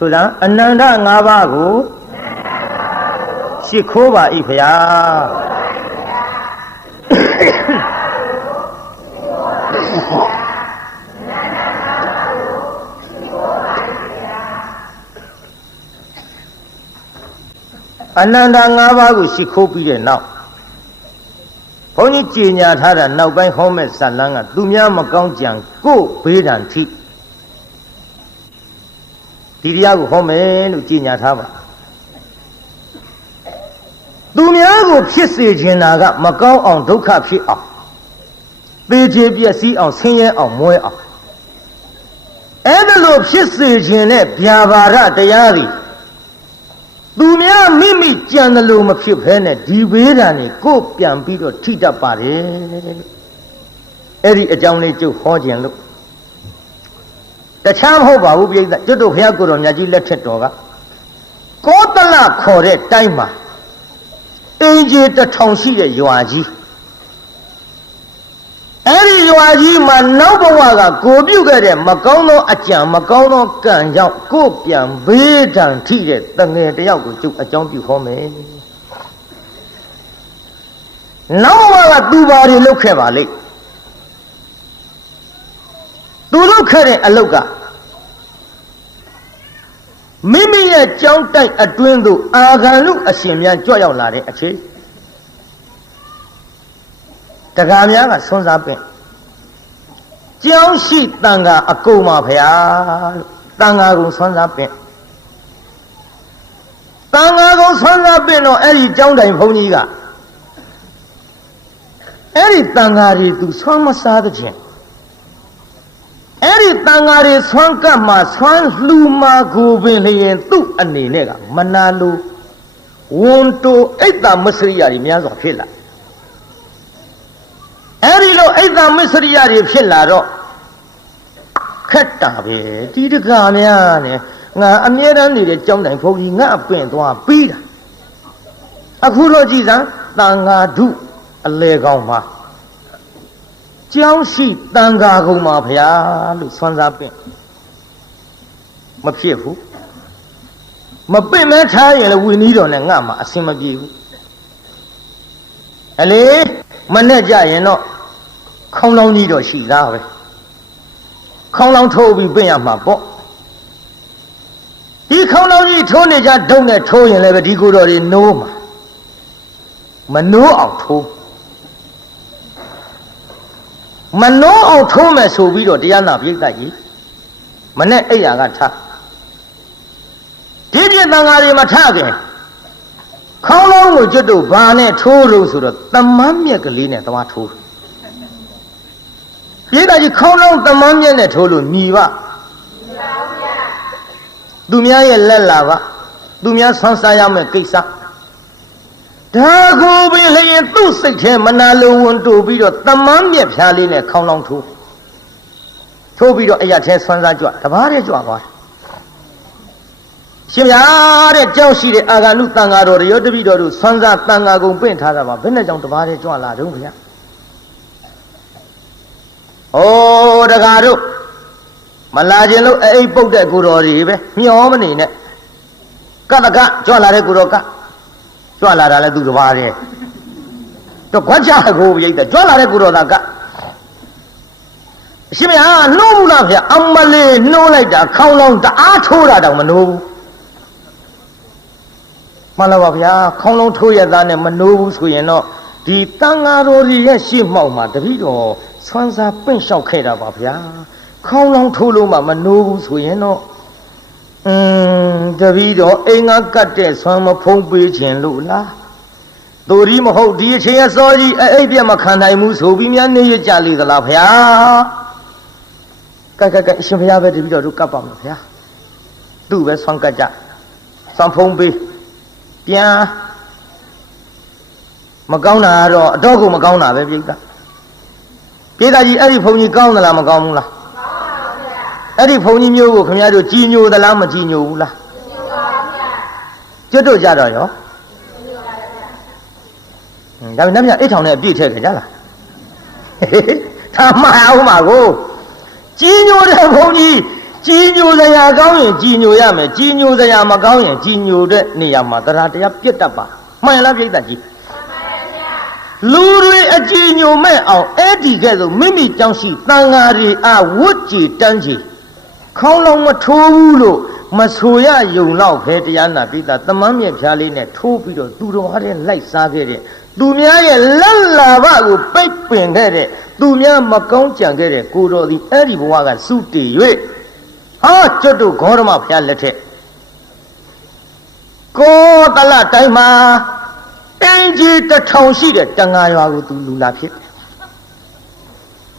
ဆိုတော့အနန္တ၅ပါးကိုရှိခိုးပါ၏ဖျားအနန္တ၅ပါးကိုရှိခိုးပြီးတဲ့နောက်ဘုန်းကြီးကြေညာထားတာနောက်ပိုင်းဟောမဲ့ဇာလန်းကသူများမကောင်းကြံကိုယ်ဘေးဒဏ်ထိဒီတရားကိုဟောမယ်လို့ကြေညာထားပါသူများကိုဖြစ်စေခြင်းတာကမကောင်းအောင်ဒုက္ခဖြစ်အောင်သေချေပျက်စီးအောင်ဆင်းရဲအောင်မွဲအောင်အဲ့ဒါလို့ဖြစ်စေခြင်းနဲ့ဗျာပါဒတရားတွေသူများမိမိကြံတယ်လို့မဖြစ်ဘဲနဲ့ဒီဘေးဒဏ်တွေကိုပြန်ပြီးတော့ထိတတ်ပါတယ်အဲ့ဒီအကြောင်းလေးကျုပ်ဟောခြင်းလို့တခြားမဟုတ်ပါဘူးပြိဿကျွတ်တို့ဘုရားကိုယ်တော်မြတ်ကြီးလက်ထက်တော်ကကောသလခေါ်တဲ့တိုင်းမှာအင်ဂျီ1000ရှိတဲ့ရွာကြီးအဲ့ဒီရွာကြီးမှာနောက်ဘဝကကိုပြုတ်ခဲ့တဲ့မကောင်းသောအကြံမကောင်းသောကံကြောင့်ကိုပြန်ဘေးဒဏ်ထိတဲ့တငယ်တယောက်ကိုကျုပ်အကြောင်းပြုဟောမယ်နောက်ဘဝကသူဘာတွေလုပ်ခဲ့ပါလိမ့်သူလုပ်ခဲ့တဲ့အလုပ်ကမိမိရဲ့ကြောင်းတိုက်အတွင်းသို့အာဂန္လုအရှင်များကြွရောက်လာတဲ့အချိန်တက္ကများကဆွမ်းစားပင့်ကြောင်းရှိတန်ခါအကုန်ပါဗျာလို့တန်ခါကုန်ဆွမ်းစားပင့်တန်ခါကုန်ဆွမ်းစားပင့်တော့အဲ့ဒီကြောင်းတိုင်ဘုန်းကြီးကအဲ့ဒီတန်ခါတွေသူဆွမ်းမစားတဲ့ဖြင့်အဲ့ဒီတန်ဃာတွေဆွမ်းကပ်မှာဆွမ်းလှူမှာကိုပင်လျင်သူ့အနေနဲ့ကမနာလိုဝန်တိုအိတ်တာမစ္စရိယတွေများစွာဖြစ်လာအဲ့ဒီလိုအိတ်တာမစ္စရိယတွေဖြစ်လာတော့ခက်တာပဲဒီတကားများနဲ့ငါအမြဲတမ်းနေတဲ့ကြောင်းတိုင်ဘုန်းကြီးငါအပင့်သွားပြီးတာအခုတော့ကြည်စမ်းတန်ဃာဓုအလေကောင်မှာကြောင်းရှိတန်ခါကုန်ပါဗျာလို့ဆွမ်းစားပင့်မဖြစ်ဘူးမပင့်မဲထားရင်လည်းဝီနီးတော်နဲ့ငါမှအဆင်မပြေဘူးအလေမနဲ့ကြရင်တော့ခေါင်းလောင်းကြီးတော့ရှိသားပဲခေါင်းလောင်းထိုးပြီးပင့်ရမှာပေါ့ဒီခေါင်းလောင်းကြီးထိုးနေကြဒုံနဲ့ထိုးရင်လည်းပဲဒီကိုယ်တော်တွေနိုးမှာမနိုးအောင်ထိုးမနှောအောင်ထိုးမယ်ဆိုပြီးတော့တရားနာပြိဿကြီးမနဲ့အိယာကထားဒီပြည့်တန်ဃာတွေမထခင်ခေါင်းလုံးကိုကျွတ်တို့ဘာနဲ့ထိုးလို့ဆိုတော့တမန်းမြက်ကလေးနဲ့သွားထိုးပြိဿကြီးခေါင်းလုံးတမန်းမြက်နဲ့ထိုးလို့ညီပါသူများရဲ့လက်လာပါသူများဆွမ်းစားရမယ့်ကိစ္စဒါကိုပင်လျင်သူ့စိတ်ထဲမနာလိုဝန်တိုးပြီးတော့တမန်းမြက်ဖြားလေးနဲ့ခေါင်းလောင်းထိုးပြီးတော့အရာထဲဆွမ်းစားကြွတဘာတဲ့ကြွသွားရှင်ဗျာတဲ့ကြောက်ရှိတဲ့အာဂန္ဓုတန်ဃာတော်တွေရောတပိတော်တို့ဆွမ်းစားတန်ဃာကုံပင့်ထားတာပါဘယ်နဲ့ကြောင့်တဘာတဲ့ကြွလာတော့ဗျာဩတကားတို့မလာခြင်းလို့အိပ်ပုတ်တဲ့ကိုတော်တွေပဲမျောမနေနဲ့ကတကကြွလာတဲ့ကိုတော်ကကြွလာတာလဲသူတပါးတဲ့တော့ခွက်ချကိုပြိတ္တကြွလာတဲ့ကိုတော်သားကအရှင်မဟာနှိုးဘူးလားဗျအမလေးနှိုးလိုက်တာခေါင်းလောင်းတအားထိုးတာတောင်မနှိုးဘူးမှန်လားပါဗျာခေါင်းလုံးထိုးရသားနဲ့မနှိုးဘူးဆိုရင်တော့ဒီတန်ဃာတော်ကြီးရဲ့ရှေ့မှောက်မှာတပည့်တော်ဆွမ်းစားပင့်လျှောက်ခဲ့တာပါဗျာခေါင်းလောင်းထိုးလို့မှမနှိုးဘူးဆိုရင်တော့တပည့်တော်အိမ်ငါကတ်တဲ့ဆွမ်းမဖုံးပေးခြင်းလို့လားသူဒီမဟုတ်ဒီအချိန်အစောကြီးအိပ်ပြမခံနိုင်ဘူးဆိုပြီးများနေရကြလေသလားဗျာကဲအရှင်ဘုရားပဲတပည့်တော်တို့ကတ်ပါမယ်ဗျာသူ့ပဲဆွမ်းကတ်ကြဆွမ်းဖုံးပေးပြန်မကောင်းတာတော့အတော့ကိုမကောင်းတာပဲပြိတ္တာကြီးအဲ့ဒီဘုံကြီးကောင်းသလားမကောင်းဘူးလားအဲ့ဒီဘုံကြီးမျိုးကိုခင်ဗျားတို့ကြည်ညိုသလားမကြည်ညိုဘူးလားကျွတ်တို့ကြတော့ရောဒါပေမဲ့ညအိတ်ထောင်နဲ့အပြည့်ထည့်ခဲ့ကြလားဒါမှန်အောင်ပါကိုကြည်ညိုတဲ့ဘုံကြီး ကြီးညိုစရာကောင်းရင်ကြီးညိုရမယ်ကြီးညိုစရာမကောင်းရင်ကြီးညိုတဲ့နေရာမှာတရားတရားပြတ်တတ်ပါမှန်လားပြိတ္တကြီးလူတွေအကြည်ညိုမဲ့အောင်အဲ့ဒီကဲ့သို့မိမိကြောင့်ရှိတန်ဃာတွေအဝတ်ကြည်တန်းကြည်ခေါင်းလုံးမထိုးဘူးလို့မဆိုရယုံတော့ခဲတရားနာပိဋကသမမ်းမြက်ဖြားလေးနဲ့ထိုးပြီးတော့သူတော်ဟာတဲ့လိုက်စားခဲ့တဲ့သူများရဲ့လက်လာဘကိုပိတ်ပင်ခဲ့တဲ့သူများမကောင်းကြံခဲ့တဲ့ကိုတော်သည်အဲ့ဒီဘဝကစုတည်၍ဟာကျွတ်တို့ဂေါရမဘုရားလက်ထက်ကိုတလတိုင်းမှာအင်ကြီး1000ရှိတဲ့တန်ဃာရွာကိုသူလူလာဖြစ်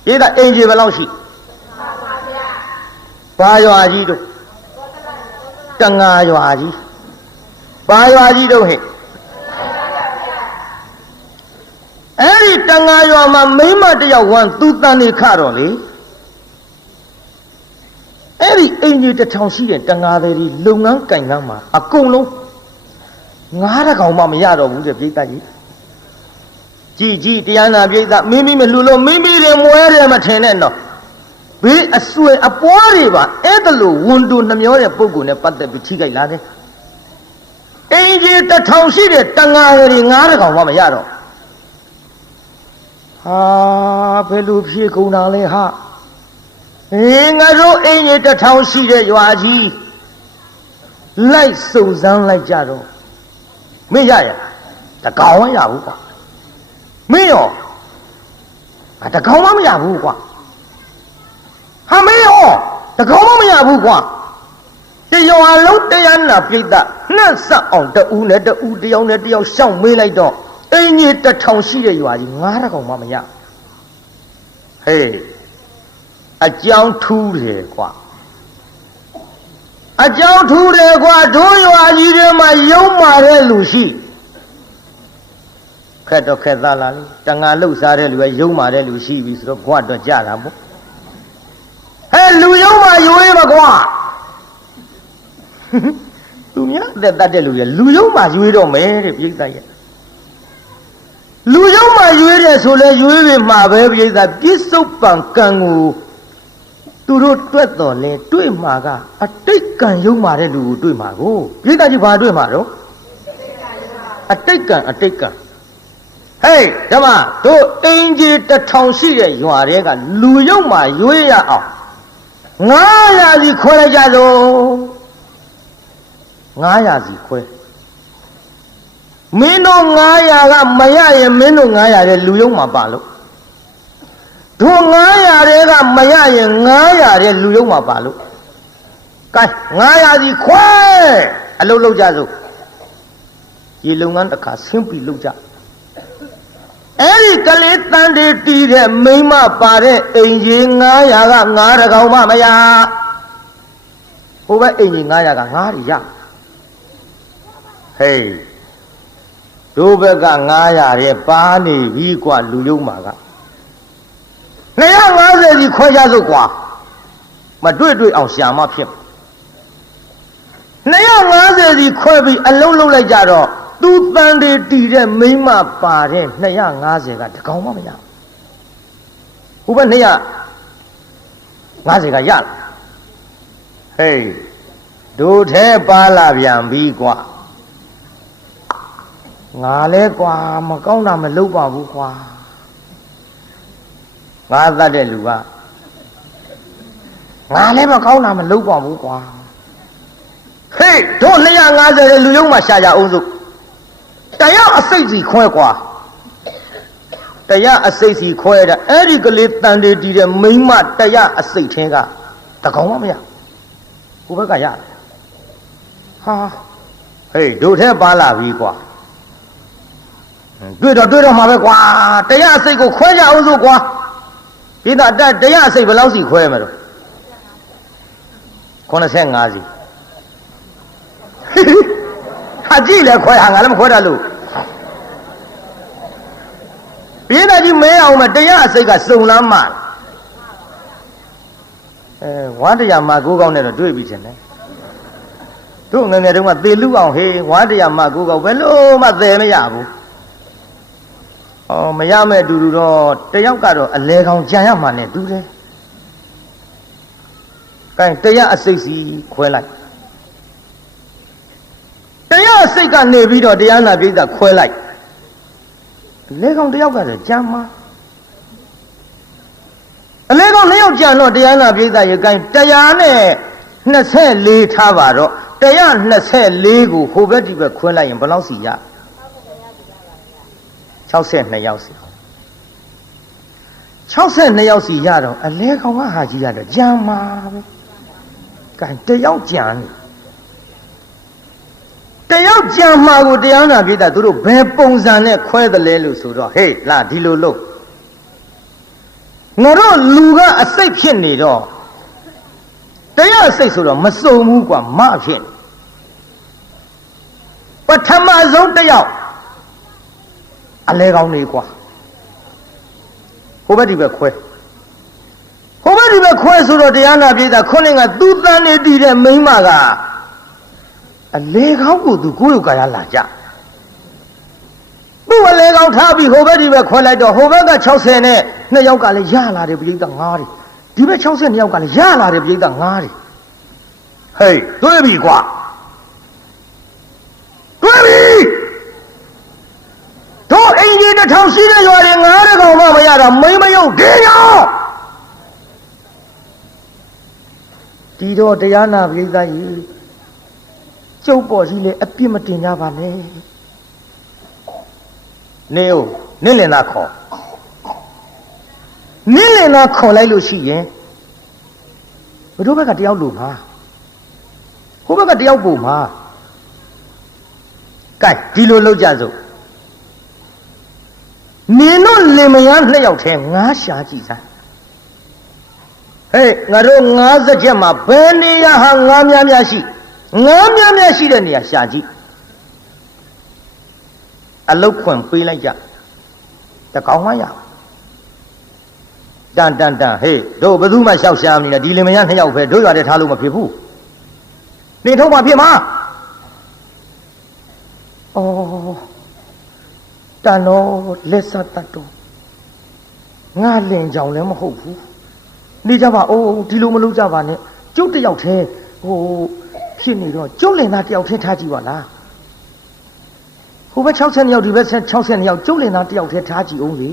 တယ်ဒါအင်ကြီးဘယ်လောက်ရှိဘာရွာကြီးတို့တန်ဃာရွာကြီးဘာရွာကြီးတို့ဟဲ့အဲ့ဒီတန်ဃာရွာမှာမိန်းမတယောက်ဝမ်းသူတန်နေခတော့လေအဲ့ဒီအင်ကြီး1000ရှိတဲ့တန်ဃာတွေလုပ်ငန်းကင်ငန်းမှာအကုန်လုံး900ကောင်မှမရတော့ဘူးတဲ့ပြိတ္တကြီးကြည်တရားနာပြိတ္တမိမိမလှူလို့မိမိတွေမွဲတယ်မထင်နဲ့တော့ဘေးအဆွေအပွားတွေပါအဲ့ဒါလို့ဝန်တူနှမျောတဲ့ပုဂ္ဂိုလ်နဲ့ပတ်သက်ပြီးထိခိုက်လာတယ်အင်ကြီး1000ရှိတဲ့တန်ဃာတွေ900ကောင်မှမရတော့ဟာဘယ်လိုဖြေကုန်တာလဲဟာငါတို့အင်ကြီး1000ရှိတဲ့ရွာကြီးလိုက်စုံစမ်းလိုက်ကြတော့မင်းရရတကောင်မရဘူးကွာမင်းရောတကောင်မရဘူးကွာဟာမင်းရောတကောင်မရဘူးကွာတရောအလုံးတရားနာပြိတ္တနှက်ဆက်အောင်တူနဲ့တူတယောက်နဲ့တယောက်ရှောက်မေးလိုက်တော့အင်းကြီး1000ရှိတဲ့ရွာကြီး900ကောင်မှမရဟေးအကြောင်းထူးတယ်ကွာအကြောင်းထူးတယ်ကွာတို့ရွာကြီးတွေမှာယုံမာတဲ့လူရှိခက်တော့ခက်သားလားလေတန်ငါလှုပ်ရှားတဲ့လူပဲယုံမာတဲ့လူရှိပြီဆိုတော့ဘွားတော့ကြတာပေါ့ဟဲ့လူယုံမာရွေးမကွာသူများတက်တတ်တဲ့လူတွေလူယုံမာရွေးတော့မယ်တဲ့ပြိဿရဲ့လူယုံမာရွေးတယ်ဆိုလဲရွေးပြီမှာပဲပြိဿပြစ္ဆုတ်ပံကံကိုသူတို့တွက်တော်လဲတွေ့မှာကအတိတ်ကံယုံမာတဲ့လူကိုတွေ့မှာကိုပြိဿကြီးဘာတွေ့မှာတော့အတိတ်ကံဟေးဓမ္မတို့အင်ကြီး1000ရှိတဲ့ရွာတွေကလူယုံမာရွေးရအောင်900စီခွဲလိုက်ကြစို့900စီခွဲမင်းတို့900ကမရရင်မင်းတို့900တဲ့လူယုံမာပါလို့တို့900တွေကမရရင်900တဲ့လူယုံမာပါလို့ကဲ900စီခွဲအလုပ်လုပ်ကြစို့ဒီလုပ်ငန်းတစ်ခါဆင်းပြီးလုပ်ကြအဲ့ဒီကလေးတန်တေတီးတဲ့မိန်းမပါတဲ့အိမ်ကြီး900က900ကောင်မှမရဟိုဘက်အိမ်ကြီး900က9တွေရဟေးတို့ဘက်က900တဲ့ပါနေပြီကွာလူယုံမှာက250ကြီးခွဲကြစို့ကွာမတွေ့အောင်ရှာမဖြစ်250ကြီးခွဲပြီးအလုံးလုံးလိုက်ကြတော့သူတန်တေတီတဲ့မိန်းမပါတဲ့250ကတကောင်မှမရဟိုဘက်250ကရလားဟေးတို့ထဲပါလာပြန်ပြီကွာငါလဲကွာမကောင်းတာမလုပ်ပါဘူးကွာငါသတ်တဲ့လူကငါလဲမကောင်းတာမလုပ်ပါဘူးကွာဟေးတို့250တဲ့လူယုံမှာရှာကြအောင်စို့တရားအစိတ်စီခွဲကွာတရားအစိတ်စီခွဲတာအဲ့ဒီကလေးတန်တေတီတဲ့မိန်းမတရားအစိတ်ထင်းကတကောင်မှမရဟိုဘက်ကရဟာဟေးတို့ထဲပါလာပြီကွာတွေ့တော့မှာပဲကွာတရားအစိတ်ကိုခွဲကြအောင်စို့ကွာဒီတရားအစိတ်ဘယ်လောက်စီခွဲမှာတော့85စီဟာကြည့်လဲခွဲဟာငါလည်းမခွဲတတ်လို့ပြင်းသားကြီးမဲအောင်မတရားအစိတ်ကစုံလမ်းမှာဝါတရားမှာကိုးကောင်းနဲ့တော့တွေ့ပြီရှင်လေတို့ငယ်ငယ်တုန်းကသေလူအောင်ဟေးဝါတရားမှာကိုးကောင်းဘယ်လို့မှသေမရဘူးမရမဲ့တူတူတော့တယောက်ကတော့အလဲကောင်ကြံရမှာနဲ့တူတယ် ကဲတရားအစိတ်စီခွဲလိုက်တရားအစိတ်ကနေပြီးတော့တရားနာပိဋကခွဲလိုက်လေကောင်တယောက်ကလည်းကြမ်းမှာအလေကောင်နှစ်ယောက်ကြံတော့တရားနာပိဋကရေကဲတရားနဲ့24ထားပါတော့124ကိုဟိုဘက်ဒီဘက်ခွဲလိုက်ရင်ဘယ်လောက်စီရ62ယောက်စီ62ယောက်စီရတော့အလဲကောင်ကဟာကြီးရတော့ကြမ်းမှာပဲကဲတယောက်ကြံနေတယောက်ကြံမှာကိုတရားနာပိဋကသူတို့ဘယ်ပုံစံနဲ့ခွဲတယ်လဲလို့ဆိုတော့ဟေးလာဒီလိုလို့ငါတို့လူကအစိတ်ဖြစ်နေတော့တရားအစိတ်ဆိုတော့မစုံဘူးကွာမဖြစ်ပထမဆုံးတယောက်အလဲကောင်းနေကွာဟိုဘက်ဒီဘက်ခွဲဟိုဘက်ဒီဘက်ခွဲဆိုတော့တရားနာပိဋကခုနှစ်ကသူ့တန်နေတည်တဲ့မိန်းမကအလဲကောင်းကိုသူကိုယ်ရုပ်ကာယလာကြသူ့အလဲကောင်းထားပြီးဟိုဘက်ဒီဘက်ခွဲလိုက်တော့ဟိုဘက်က60နဲ့2ယောက်ကလည်းရလာတယ်ပိဋက9တွေဒီဘက်62ယောက်ကလည်းရလာတယ်ပိဋက9တွေဟေးတွေးပြီကွာတွေးပြီတို့အင်ကြီးတစ်ထောင်ရှိတဲ့ရွာတွေ9တဲ့ကောင်မှမရတော့မိမယုတ်ဒီရောဒီတော့တရားနာပိဋကကြီးကျုပ်ပေါ်ကြီးလေအပြစ်မတင်ကြပါနဲ့နေဦးနင့်လင်သားခေါ်နင့်လင်သားခေါ်လိုက်လို့ရှိရင်ဘယ်သူဘက်ကတယောက်လို့မှာဟိုဘက်ကတယောက်ပို့မှာကဲဒီလိုလုပ်ကြစို့နင်တို့လင်မယား2ယောက်ထဲငါးရှာကြည့်စမ်းဟေးငါတို့50ချက်မှာဘယ်နေရာဟာငါးများများရှိငါးများရှိတဲ့နေရာရှာကြည့်အလုတ်ခွင့်ပေးလိုက်ကြတကောင်မှရတန်ဟေးတို့ဘယ်သူမှရှောက်ရှာမနေနဲ့ဒီလင်မယား2ယောက်ပဲတို့ရွာတဲ့ထားလို့မဖြစ်ဘူးနေထုတ်မှဖြစ်မှာအော်တန်တော့လက်ဆက်တတ်တော့ငါလင်ကြောင်လည်းမဟုတ်ဘူးနေကြပါအိုးဒီလိုမလုပ်ကြပါနဲ့ကျုပ်တယောက်တည်းဟိုဖြစ်နေတော့ကျုပ်လင်သားတယောက်ထဲထားကြည့်ပါလားဟိုဘက်60ယောက်ဒီဘက်60ယောက်ကျုပ်လင်သားတယောက်ထဲထားကြည့်အောင်လေ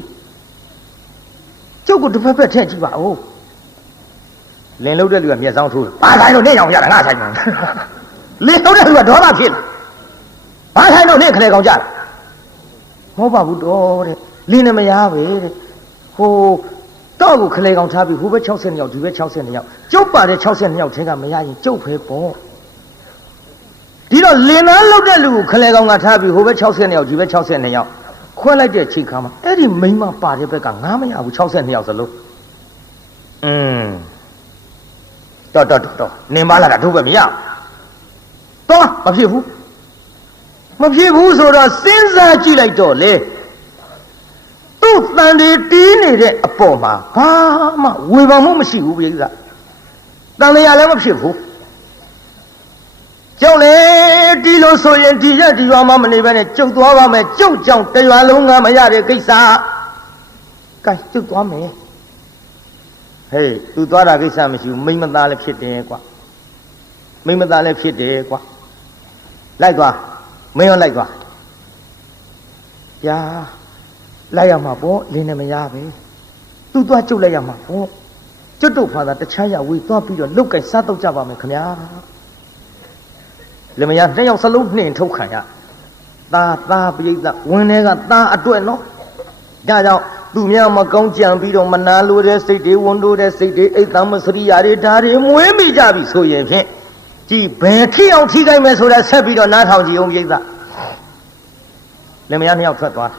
ကျုပ်ကိုတစ်ဖက်ထည့်ကြည့်ပါဦးလင်လုံးတဲ့လူကမျက်စောင်းထိုးဘာဆိုင်လို့နေအောင်ရတာငါဆိုင်မှာလင်လုံးတဲ့လူကဒေါသဖြစ်လာဘာဆိုင်လို့နေခလဲကောင်ကြမဟုတ်ပါဘူးတော့တဲ့လင်းနေမရပဲတဲ့ဟိုတော့ကိုခလဲကောင်ထားပြီးဟိုဘက်60ယောက်ဒီဘက်60ယောက်ကျုပ်ပါတဲ့60ယောက်ထဲကမရရင်ကျုပ်ပဲပေါ့ဒီတော့လင်သားလောက်တဲ့လူကိုခလဲကောင်ကထားပြီးဟိုဘက်60ယောက်ဒီဘက်60ယောက်ခွဲလိုက်တဲ့ချိန်ခါမှာအဲ့ဒီမိန်းမပါတဲ့ဘက်ကငါမရဘူး62ယောက်စလုံးတော့နင်မလာတာတို့ပဲမရတော့မဖြစ်ဘူးဆိုတော့စဉ်းစားကြည့်လိုက်တော့လေသူ့တန်တွေတီးနေတဲ့အပေါ်မှာဘာမှဝေဖန်မှုမရှိဘူးပြိဿတန်လျာလည်းမဖြစ်ဘူးကျုပ်လေဒီလိုဆိုရင်ဒီရက်ဒီရွာမှာမနေဘဲနဲ့ကျုပ်သွားပါမယ်ကျုပ်ကြောင့်တရွာလုံးကမရတဲ့ကိစ္စကဲကျုပ်သွားမယ်ဟေးသူသွားတာကိစ္စမရှိဘူးမိမသားလည်းဖြစ်တယ်ကွာမိမသားလည်းဖြစ်တယ်ကွာလိုက်သွားမင်းရောလိုက်သွားဗျာလိုက်ရမှာပေါ့လင်းနေမရပဲသူသွားကျုပ်လိုက်ရမှာပေါ့ကျွတ်တို့ဖာသာတချမ်းရဝေးသွားပြီးတော့လုတ်ကြိုက်စားတော့ကြပါမယ်ခင်ဗျာလင်မယား2ယောက်စလုံးနှင်ထုတ်ခံရသားပိဋကဝင်တွေကသားအတွက်နော်ဒါကြောင့်သူများမကောင်းကြံပြီးတော့မနာလိုတဲ့စိတ်တွေဝန်တိုးတဲ့စိတ်တွေအိတ်သမစရိယာတွေဒါတွေမွေးမိကြပြီဆိုရင်ဖြင့်ကြည်ဘယ်ထိအောင်ထိခိုက်မယ်ဆိုတာဆက်ပြီးတော့နားထောင်ကြည့်အောင်ပိဋကလင်မယား2ယောက်ထွက်သွား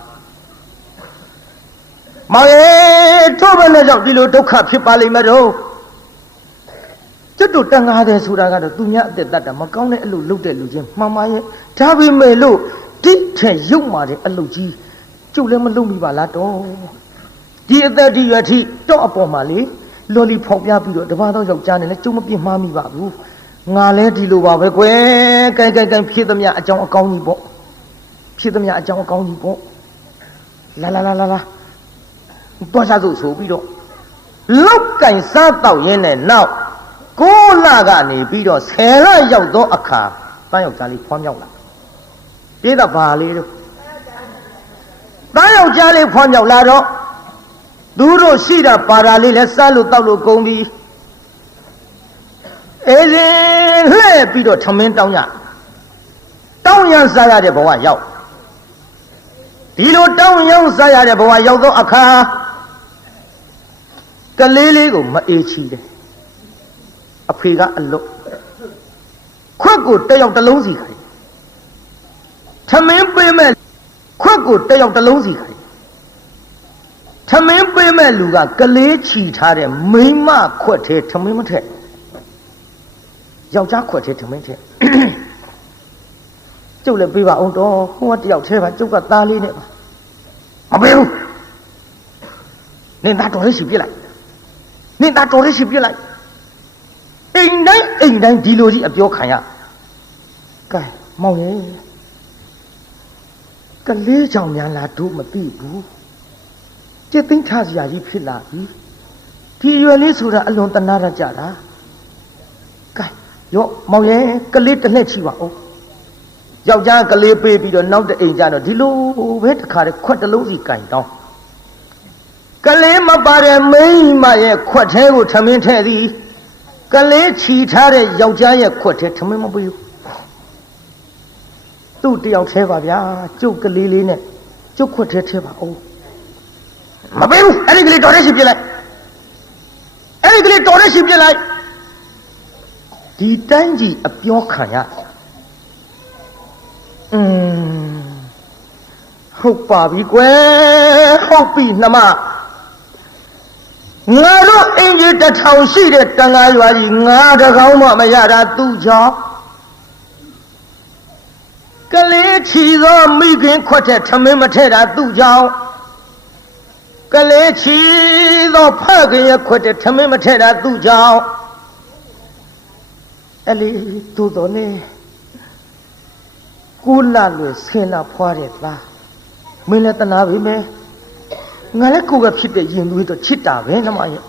မောင်ရဲ့ထို့ဘယ်နဲ့ကြောင့်ဒီလိုဒုက္ခဖြစ်ပါလိမ့်မယ်တော့ကျွတ်တို့တန်ငါတယ်ဆိုတာကတော့သူများအသက်တတ်တာမကောင်းတဲ့အလုပ်လုပ်တဲ့လူချင်းမှန်ပါရဲ့ဒါပေမဲ့လို့ဒီထက်ရုပ်မာတဲ့အလုပ်ကြီးကျုပ်လည်းမလုပ်မိပါလားတော့ဒီအသက်ဒီရွယ်ထိတော့အပေါ်မှာလေလော်လီဖောက်ပြပြီးတော့တပါးတော့ယောက်ျားနဲ့လည်းကျုပ်မပြစ်မှားမိပါဘူးငါလည်းဒီလိုပါပဲကွယ်ကိုင်ဖြစ်သမျှအကြောင်းအကောင်းကြီးပေါ့ဖြစ်သမျှအကြောင်းအကောင်းကြီးပေါ့လာတွားစားစို့ဆိုပြီးတော့လောက်ကင်စားတော့ရင်းနဲ့နောက် ကိုလာကနေပြီးတော့ဆယ်လရောက်သောအခါတန်းယောက်ျားလေးဖွားမြောက်လာပြေးတော့ဘာလေးတို့တန်းယောက်ျားလေးဖွားမြောက်လာတော့သူတို့ရှိတာပါတာလေးလဲစားလို့တောက်လို့ကုန်ပြီအေးရင်လှဲ့ပြီးတော့ထမင်းတောင်းရစားရတဲ့ဘဝရောက်ဒီလိုတောင်းရောက်စားရတဲ့ဘဝရောက်သောအခါကလေးလေးကိုမအေးချီတယ်အဖေကအလွတ်ခွက်ကိုတက်ရောက်တစ်လုံးစီခိုင်းထမင်းပေးမဲ့ခွက်ကိုတက်ရောက်တစ်လုံးစီခိုင်းထမင်းပေးမဲ့လူကကလေးချီထားတဲ့မိန်းမခွက်ထဲထမင်းမထက်ယောက်ျားခွက်ထဲထမင်းထက်ကျုပ်လည်းပေးပါအောင်တော့ဟိုကတယောက်ထဲပါကျုပ်ကသားလေးနဲ့ပါမပေးဘူးနင်သားတော်လေးရှိပြစ်လိုက်နင်သားတော်လေးရှိပြစ်လိုက်အိမ်တိုင်းဒီလိုကြီးအပြောခံရကဲမောင်ရဲ့ကလေးကြောင့်များလားတို့မသိဘူးကျက်သိမ်းထားစရာကြီးဖြစ်လာပြီဒီရွယ်လေးဆိုတာအလွန်တနာရကြတာကဲရောမောင်ရဲ့ကလေးတစ်နှစ်ချီပါအောင်ယောက်ျားကလေးပေးပြီးတော့နောက်တဲ့အိမ်ကျတော့ဒီလိုပဲတခါတည်းခွက်တစ်လုံးစီကင်တောင်းကလေးမပါတဲ့မိန်းမရဲ့ခွက်ထဲကိုထမင်းထည့်သည်ကလေးချီထားတဲ့ယောက်ျားရဲ့ခွက်ထဲထမင်းမပေးဘူးသူ့တယောက်ထဲပါဗျာကျုပ်ကလေးလေးနဲ့ကျုပ်ခွက်ထဲထဲပါအောင်မပေးဘူးအဲ့ဒီကလေးတော်ရဲရှိပြလိုက်အဲ့ဒီကလေးတော်ရဲရှိပြလိုက်ဒီတိုင်းကြီးအပြောခံရဟုတ်ပါပြီကွယ်ဟုတ်ပြီနှမငါတို့အင်ကြီးတစ်ထောင်ရှိတဲ့တန်ခါရွာကြီးငါတကောင်းမှမရတာသူ့ကြောင့်ကလေးချီသောမိခင်ခွက်တဲ့ထမင်းမထဲတာသူ့ကြောင့်ကလေးချီသောဖခင်ရဲ့ခွက်တဲ့ထမင်းမထဲတာသူ့ကြောင့်အဲ့လေသူ့တော်နေကိုလာလွယ်ဆင်းလာဖွားတဲ့သားမင်းလည်းတနာပြီမယ်ငါလည်းကိုယ်ကဖြစ်တဲ့ရင်သွေးတော့ချစ်တာပဲနှမရဲ့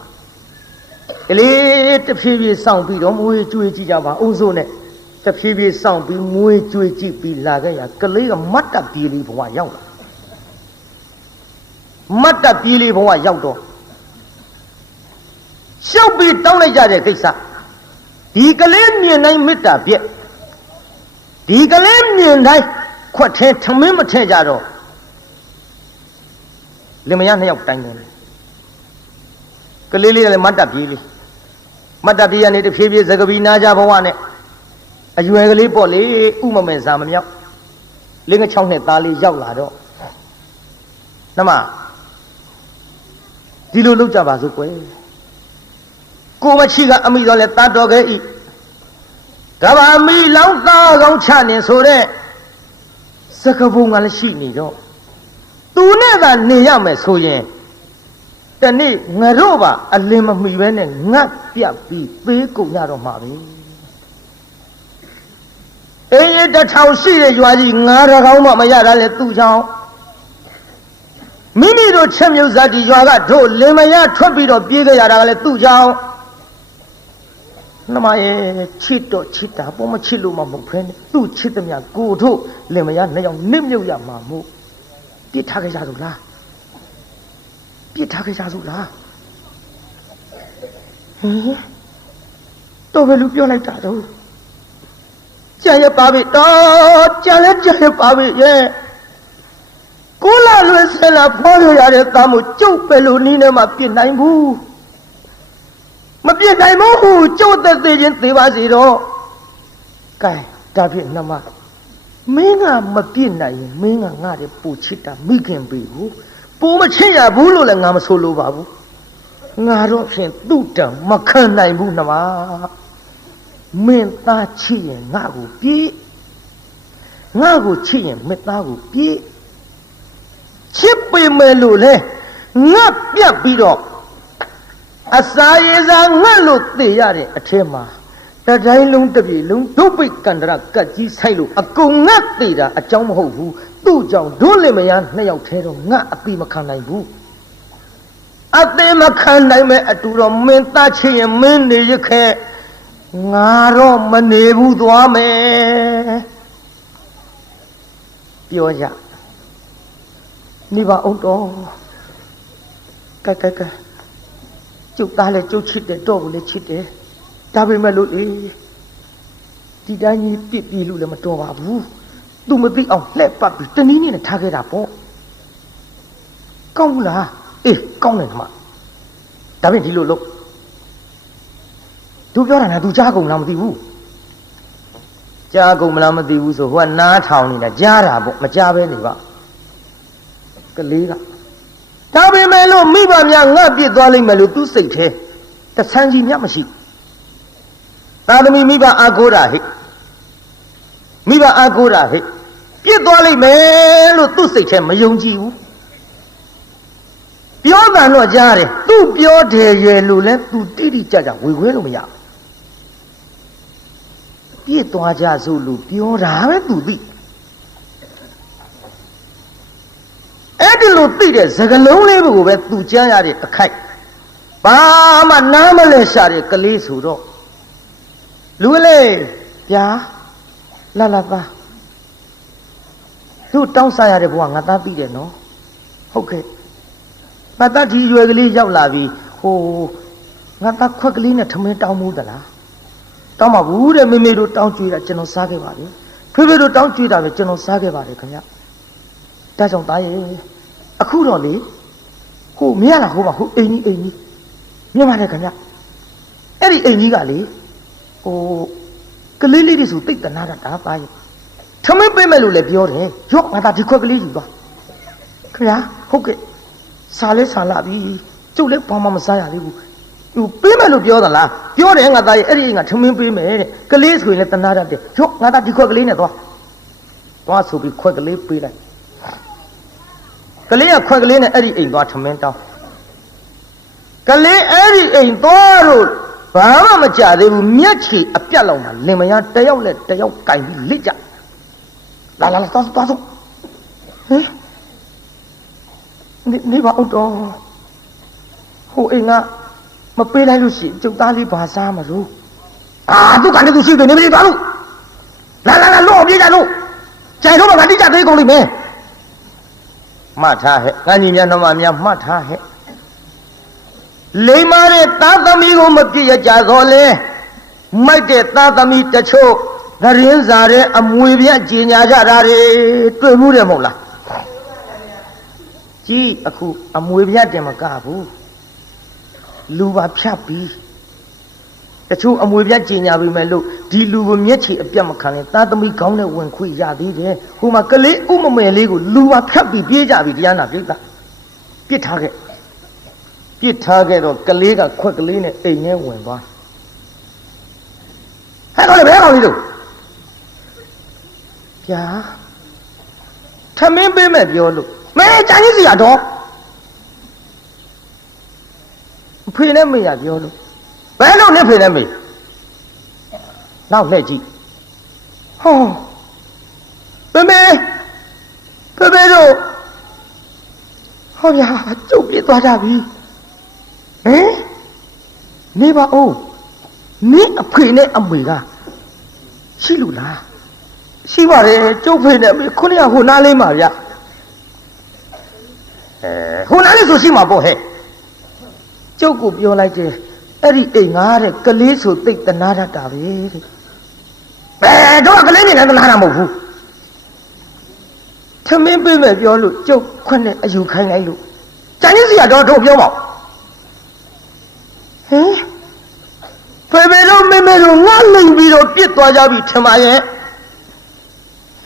ကလေးတဖြည်းဖြည်းစောင့်ပြီးတော့မွေးကြွေးကြည့်ကြပါအောင်စိုးနဲ့တဖြည်းဖြည်းစောင့်ပြီးမွေးကြွေးကြည့်ပြီးလာခဲ့ရကလေးကမတ်တပ်ပြေးလေးဘဝရောက်လာမတ်တပ်ပြေးလေးဘဝရောက်တော့ရှောက်ပြီးတောင်းလိုက်ကြတဲ့ကိစ္စဒီကလေးမြင်တိုင်းမေတ္တာပြည့်ဒီကလေးမြင်တိုင်းခွက်ထဲထမင်းမထည့်ကြတော့လင်မယားနှစ်ယောက်တိုင်းတယ်ကလေးလေးလည်းမတ်တပ်ပြေးလေးမတ်တပ်ပြေးရနေတဖြည်းဖြည်းသကပီနာကြဘဝနဲ့အရွယ်ကလေးပေါ့လေဥမမဲစာမမြောက်လင်းင6နှစ်သားလေးရောက်လာတော့နှမဒီလိုလုပ်ကြပါစို့ကွယ်ကိုမချီကအမိတော်လဲတတ်တော်ခဲ့ဤကဘာမီလောင်းသားကောင်းချနေဆိုတဲ့စကပုံကလည်းရှိနေတော့သူနဲ့သာနေရမယ်ဆိုရင်တနေ့ငါတို့ပါအလင်းမမီပဲနဲ့ငတ်ပြတ်ပြီးသေးကုန်ရတော့မှာပဲအေးတစ်ထောင်ရှိတဲ့ရွာကြီးငါးကောင်းမှမရတာလေသူ့ကြောင့်မိမိတို့ချက်မြုပ်ဇာတိရွာကတို့လင်မယားထွက်ပြီးတော့ပြေးကြရတာကလည်းသူ့ကြောင့်နှမရဲ့ချစ်တော့ချစ်တာပေါ်မချစ်လို့မှမဟုတ်ဖ ೇನೆ သူ့ချစ်သမျှကိုတို့လင်မယားနှစ်ယောက်နစ်မြုပ်ရမှာမို့ပြစ်ထားကြရလို့လားပြစ်ထားကြရလို့လားဟင်တော့ဘယ်လိုပြောလိုက်တာတော့ကြံရပါပြီတော့ကြံလဲကြံရပါပြီရဲ့ကိုလာလွယ်ဆဲလာဖော်ရရတဲ့သားမို့ကျုပ်ပဲလို့နီးနေမှပြစ်နိုင်ဘူးမပြစ်နိုင်ဘူးကျုပ်သက်သေးချင်းသေးပါစီတော့ကဲဒါဖြင့်နှမမင်းကမပြစ်နိုင်ရင်မင်းကငါ့ရဲ့ပူချစ်တာမိခင်ပြီဘူးပူမချစ်ရဘူးလို့လည်းငါမဆိုလိုပါဘူးငါတော့ဖြင့်သူ့တံမခံနိုင်ဘူးနှမမင်းသားချစ်ရင်ငါ့ကိုပြေးငါ့ကိုချစ်ရင်မင်းသားကိုပြေးချစ်ပေမဲ့လို့လေငါပြတ်ပြီးတော့အစာရေစာငတ်လို့သိရတဲ့အထဲမှာတတိုင်းလုံးတစ်ပြေလုံးဒုပိတ်ကန္တရကတ်ကြီးဆိုင်လို့အကုန်ငတ်သိတာအကြောင်းမဟုတ်ဘူးသူ့ကြောင့်ဒုလင်မယားနှစ်ယောက်ထဲတော့ငတ်အတိမခံနိုင်ဘူးအတိမခံနိုင်မဲ့အတူတော့မင်းသားချစ်ရင်မင်းနေရခဲ့ ငါတော့မနေဘူးသွားမယ်ပြောကြနေပါအောင်တော့ကဲကျုပ်သားလည်းကျုပ်ချစ်တယ်တော့ကိုလည်းချစ်တယ်ဒါပေမဲ့လို့လေဒီတိုင်းကြီးပြစ်ပြီးလို့လည်းမတော်ပါဘူးသူမသိအောင်လှည့်ပတ်ပြီးတနည်းနည်းနဲ့ထားခဲ့တာပေါ့ကောင်းဘူးလားအေးကောင်းတယ်ခမဒါပြင်ဒီလိုလို့သူပြောတာနဲ့သူကြားကုန်လားမသိဘူးကြားကုန်မလားမသိဘူးဆိုဟိုကနားထောင်နေတာကြားတာပေါ့မကြားပဲနေပါကလေးကဒါပေမဲ့လို့မိဘများငါပြစ်သွားလိမ့်မယ်လို့သူစိတ်ထဲတဆန်းကြီးမြတ်မရှိသာသမီမိဘအားကိုးတာဟိမိဘအားကိုးတာဟိပြစ်သွားလိမ့်မယ်လို့သူစိတ်ထဲမယုံကြည်ဘူးပြောတာတော့ကြားတယ်သူပြောတယ်ရွယ်လို့လဲသူတိတိကျကျဝေခွဲလို့မရဘူးပြစ်သွားကြစို့လို့ပြောတာပဲသူသိအဲ့ဒီလိုသိတဲ့စကလုံးလေးကိုပဲသူကြားရတဲ့အခိုက်ဘာမှနားမလဲရှာတဲ့ကလေးဆိုတော့လူလေးဗျာလာပါသူတောင်းစားရတဲ့ဘဝငါသားသိတယ်နော်ဟုတ်ကဲ့ငါသားဒီရွယ်ကလေးရောက်လာပြီဟိုငါသားခွက်ကလေးနဲ့ထမင်းတောင်းမှုသလားတောင်းပါဘူးတဲ့မေမေတို့တောင်းကြွေးတာကျွန်တော်စားခဲ့ပါပြီဖေဖေတို့တောင်းကြွေးတာပဲကျွန်တော်စားခဲ့ပါတယ်ခင်ဗျဒါကြောင့်သားရဲ့အခုတော့လေဟိုမရလားဟိုပါဟိုအိမ်ကြီးမြင်ပါတယ်ခင်ဗျအဲ့ဒီအိမ်ကြီးကလေဟိုကလေးလေးတွေဆိုတိတ်တနာတာဒါသားရဲ့ထမင်းပေးမယ်လို့လည်းပြောတယ်ရော့ငါသားဒီခွက်ကလေးယူသွားခင်ဗျာဟုတ်ကဲ့စားလဲစားလာပြီကျုပ်လည်းဘာမှမစားရသေးဘူးသူပေးမယ်လို့ပြောသလားပြောတယ်ငါသားရဲ့အဲ့ဒီငါထမင်းပေးမယ်တဲ့ကလေးဆိုရင်လည်းတနာတတ်တယ်ရော့ငါသားဒီခွက်ကလေးနဲ့သွားဆိုပြီးခွက်ကလေးပေးလိုက်ကလေးကခွက်ကလေးနဲ့အဲ့ဒီအိမ်သွားထမင်းတောင်းကလေးအဲ့ဒီအိမ်သွားလို့ဘာမှမကြသေးဘူးမျက်ခြေအပြတ်လောက်မှလင်မယားတယောက်နဲ့တယောက်ကင်ပြီးလစ်ကြလာသွားဟမ်နေပါဦးတော့ဟိုအိမ်ကမပေးလိုက်လို့ရှိရင်ကျုပ်သားလေးဘာစားမလို့သူကနေသူရှိတယ်နေမလေးသွားလို့လာလို့ပြေးကြလို့ကြိုင်တော့ငါတိကျသေးကုန်လိမ့်မယ်မှတ်ထားဟဲ့ငါညီများနှမများမှတ်ထားဟဲ့လိမ္မာတဲ့သားသမီးကိုမပြည့်ရကြတော့လေမိုက်တဲ့သားသမီးတချို့သတင်းစာတဲ့အမွေပြကြီးညာကြတာတွေတွေ့မှုတယ်မဟုတ်လားကြီးအခုအမွေပြတင်မကဘူးလူပါဖြတ်ပြီးတချို့အမွေပြကြီးညာပြီမဲ့လို့ဒီလူကိုမျက်ခြေအပြတ်မခံရင်သားသမီးကောင်းတဲ့ဝင်ခွေရသေးတယ်ဟိုမှာကလေးဥမမယ်လေးကိုလူပါဖြတ်ပြီးပြေးကြပြီတရားနာပြိတ္တာပြစ်ထားခဲ့တော့ကလေးကခွက်ကလေးနဲ့အိမ်ထဲဝင်သွားဟဲ့ကောင်လေးဘယ်ကောင်လေးတို့ဗျာထမင်းပေးမယ်ပြောလို့မဲကြံကြီးစီရတော့ဖေနဲ့မေရပြောလို့ဘယ်လိုနဲ့ဖေနဲ့မေနောက်လှည့်ကြည့်ဟောဖေတို့ဟောဗျာကျုပ်ပြေးသွားကြပြီဟင်နေပါဦးနင်းအဖေနဲ့အမေကရှိလို့လားရှိပါတယ်ကျုပ်ဖေနဲ့အမေခုနကဟိုနားလေးမှာဗျဟိုနားလေးဆိုရှိမှာပေါ့ဟဲ့ကျုပ်ကိုပြောလိုက်တယ်အဲ့ဒီအိမ်ငါတဲ့ကလေးဆိုသိတ်တနာတတ်တာပဲတဲ့တော့ကလေးနေလည်းတနာတာမဟုတ်ဘူးထမင်းပေးမယ်ပြောလို့ကျုပ်ခွနဲ့အယူခိုင်းလိုက်လို့ကြံကြီးစီကတော့တို့ပြောပါဟင်ဖေတို့မေမေတို့ငါလိမ်ပြီးတော့ပြစ်သွားကြပြီထင်ပါရဲ့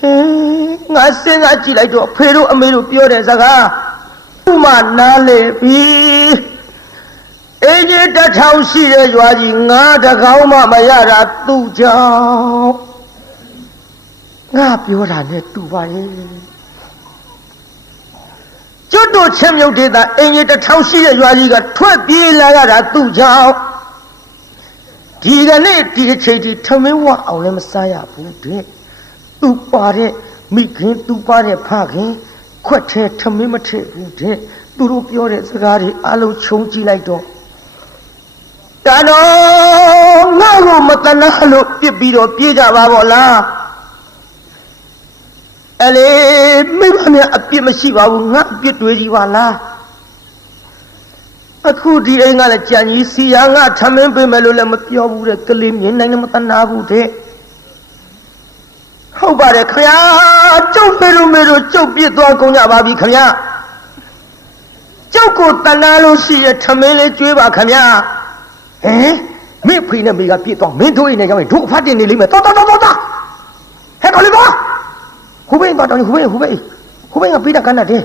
ဟင်ငါစဉ်းစားကြည့်လိုက်တော့ဖေတို့အမေတို့ပြောတဲ့စကားဥမနားလေပြီအင်းကြီးတစ်ထောင်ရှိတဲ့ရွာကြီးငါတကောင်မှမရတာသူ့ကြောင့်ငါပြောတာနဲ့တူပါရဲ့ကျွတ်တို့ချင်းမြုပ်ဒေသအင်းကြီးတစ်ထောင်ရှိတဲ့ရွာကြီးကထွက်ပြေးလာရတာသူ့ကြောင့်ဒီကနေ့ဒီအချိန်ထိထမင်းဝအောင်လည်းမစားရဘူးတဲ့သူပါတဲ့မိခင်သူပါတဲ့ဖခင်ခွက်ထဲထမင်းမထည့်ဘူးတဲ့သူတို့ပြောတဲ့စကားတွေအလုံးခြုံကြည့်လိုက်တော့တတော်င ငါ့ကိုမတနာလို့ပြစ်ပြီးတော့ပြေးကြပါဗောလားအလေမိဘများအပြစ်မရှိပါဘူးငါအပြစ်တွေးကြီးပါလားအခုဒီအိမ်ကလည်းကြံကြီးစီယာငါထမင်းပေးမယ်လို့လည်းမပြောဘူးတဲ့ကလေးမြင်နိုင်လည်းမတနာဘူးတဲ့ဟုတ်ပါတယ်ခင်ဗျာကျုပ်ဖေလို့မေလို့ကျုပ်ပြစ်သွားကုန်ကြပါပြီခင်ဗျာကျုပ်ကိုတနာလို့ရှိရထမင်းလေးကျွေးပါခင်ဗျာဟင်မင်းဖေနဲ့မေကပြစ်သွားမင်းတို့အိမ်နဲ့ကြောင်းတို့အဖတ်တင်နေလိမ့်မယ်တော်ဟဲ့တော်လေးပါဟိုဘင်းတော့ဟိုဘင်းကပြီးတာကန်းတယ်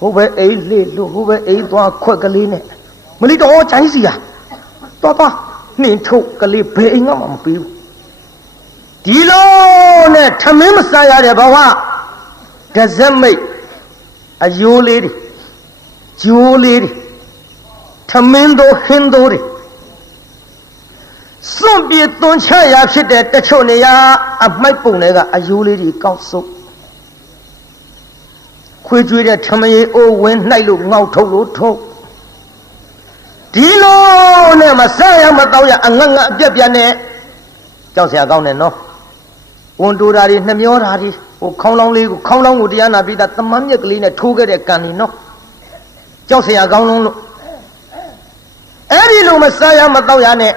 ဟိုဘဲအိမ်လေးလို့ဟိုဘဲအိမ်သွားခွက်ကလေးနဲ့မလီတော့ချိုင်းစီရတော်နှင်းထုတ်ကလေးဘယ်အိမ်ကမှမပြီးဘူးဒီလိုနဲ့ထမင်းမစားရတဲ့ဘဝဒဇက်မိတ်အယိုးလေးတွေဂျိုးလေးတွေထမင်းတို့ဟင်းတို့တွေစွန့်ပြေသွန်ချရာဖြစ်တဲ့တချို့နေရာအမိုက်ပုံတွေကအယိုးလေးတွေကောက်စုပ်ခွေးကျွေးတဲ့ထမရေအိုးဝင်နှိုက်လို့ငေါက်ထုတ်လို့ထုတ်ဒီလိုနဲ့မဆရမတော့ရအငတ်ငတ်အပြက်ပြက်နဲ့ကြောက်စရာကောင်းတယ်နော်ဝန်တိုးတာတွေနှမျောတာတွေဟိုခေါင်းလောင်းလေးကိုခေါင်းလောင်းကိုတရားနာပြီးသားတမန်မြက်ကလေးနဲ့ထိုးခဲ့တဲ့ကံนี่နော်ကြောက်စရာကောင်းလုံးလို့အဲ့ဒီလိုမဆရမတော့ရနဲ့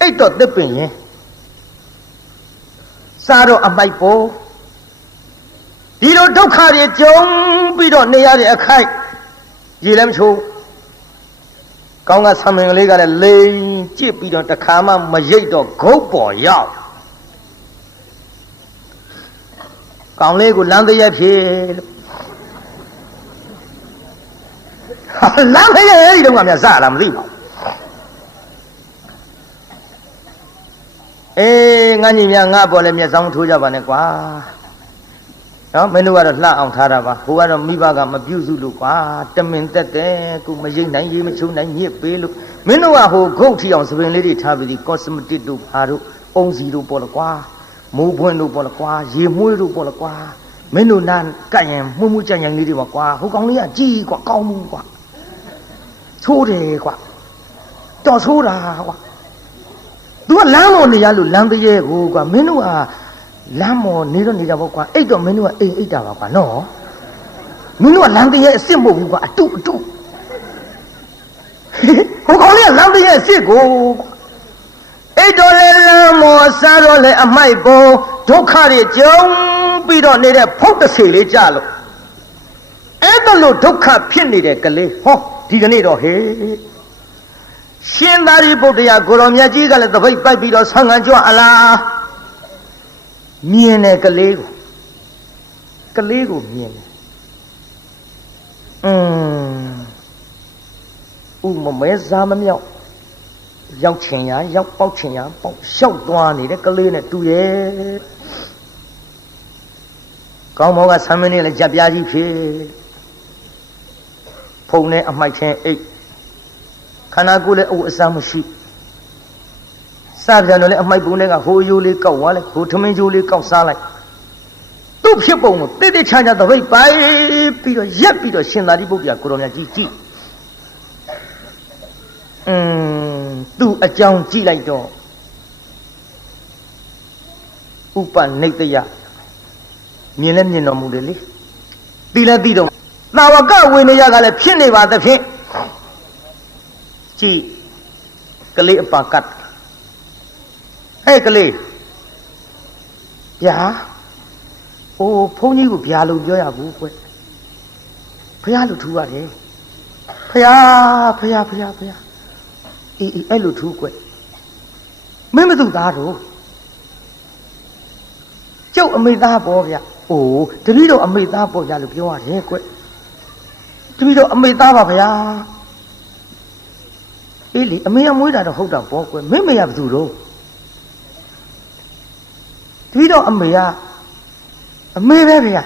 အိတ်တော့တစ်ပင်ရင်စားတော့အမိုက်ပေါ်ဒီလိုဒုက္ခတွေကြုံပြီးတော့နေရတဲ့အခိုက်ရေလည်းမချိုးကောင်းကဆံမင်ကလေးကလည်းလိန်ကြည့်ပြီးတော့တခါမှမရိတ်တော့ဂုတ်ပေါ်ရောက်ကောင်းလေးကိုလမ်းတရက်ဖြစ်လို့လမ်းတရက်အဲ့ဒီတော့ကများစလာမသိပါဘူးအေးငါညီများငါပေါ်လည်းမျက်စောင်းထိုးကြပါနဲ့ကွာနော်မင်းတို့ကတော့လှအောင်ထားတာပါဟိုကတော့မိဘကမပြုစုလို့ကွာတမင်တက်တယ်ကိုမရိတ်နိုင်ရေးမချိုးနိုင်ညစ်ပေးလို့မင်းတို့ကဟိုဂုတ်ထီအောင်သပင်လေးတွေထားပြီးကော့စမတစ်တို့ဘာတို့အုံစီတို့ပေါ်လကွာမိုးပွင့်တို့ပေါ်လကွာရေမွှေးတို့ပေါ်လကွာမင်းတို့နာကတ်ရင်မှုမှုကြံ့ကြံ့လေးတွေပါကွာဟိုကောင်လေးကကြီးကွာကောင်းမှုကွာသိုးတယ်ကွာတော်ဆိုးတာကွာသူကလမ်းပေါ်နေရလို့လမ်းတရေကိုကွာမင်းတို့ကလမ်းမော်နေတော့နေတာပေါ့ကွာအိတ်တော့မင်းတို့ကအိမ်အိတ်တာပါကွာနော်မင်းတို့ကလမ်းတရေအစ်စ်မဟုတ်ဘူးကွာအတုဟိုကောင်လေးကလမ်းတရေအစ်စ်ကိုအိတ်တော်လေလမ်းမော်စားတော့လေအမိုက်ပေါ်ဒုက္ခတွေကြုံပြီးတော့နေတဲ့ဖုတ်တဆေလေးကြလို့အဲ့ဒါလို့ဒုက္ခဖြစ်နေတဲ့ကလေးဟောဒီကနေ့တော့ဟေးရှင်သာရိပုတ္တရာကိုရောမြတ်ကြီးကလည်းတပိတ်ပိုက်ပြီးတော့ဆံငံကြွအလားမြင်တယ်ကလေးကိုမြင်တယ်ဥမမဲစားမမြောက်ရောက်ချင်ရရောက်ပေါက်ချင်ရပေါက်လျှောက်သွားနေတဲ့ကလေးနဲ့တူရဲ့ကောင်းမောကဆမ်းမင်းနဲ့လည်းကြက်ပြားကြီးဖြစ်ဖုံနဲ့အမိုက်ချင်းအိတ်ခန္ဓာကိုယ်လည်းအဝတ်အစားမရှိစားကြတော့လည်းအမိုက်ပုံတွေကဟိုရိုးလေးကောက်သွားလိုက်ဟိုထမင်းကျိုးလေးကောက်စားလိုက်သူ့ဖြစ်ပုံကိုတိတိကျကျသပိတ်ပိုက်ပြီးတော့ရက်ပြီးတော့ရှင်သာရိပုတ္တရာကိုရောမြတ်ကြီးကြည့်သူ့အကြောင်းကြည့်လိုက်တော့ဥပနိတယမြင်လဲမြင်တော်မူတယ်လေသိလဲသိတော့သာဝကဝိနည်းကလည်းဖြစ်နေပါသဖြင့်ကြည့်ကလေးအပါကတ်ဟဲ့ကလေးဗျာအိုးဘုန်းကြီးကိုဗျာလို့ပြောရဘူးကွဖះလို့ထူရတယ်ဖះအေးအဲ့လိုထူကွမင်းမသူသားတော့ကျုပ်အမေသားပေါ့ဗျအိုးတပည့်တော်အမေသားပေါ့ဗျလို့ပြောရတယ်ကွတပည့်တော်အမေသားပါဗျာအေးလေအမေကမွေးတာတော့ဟုတ်တာပေါ့ကွမင်းမေကဘယ်သူတော့တပည့်တော်အမေကအမေပဲဗျာ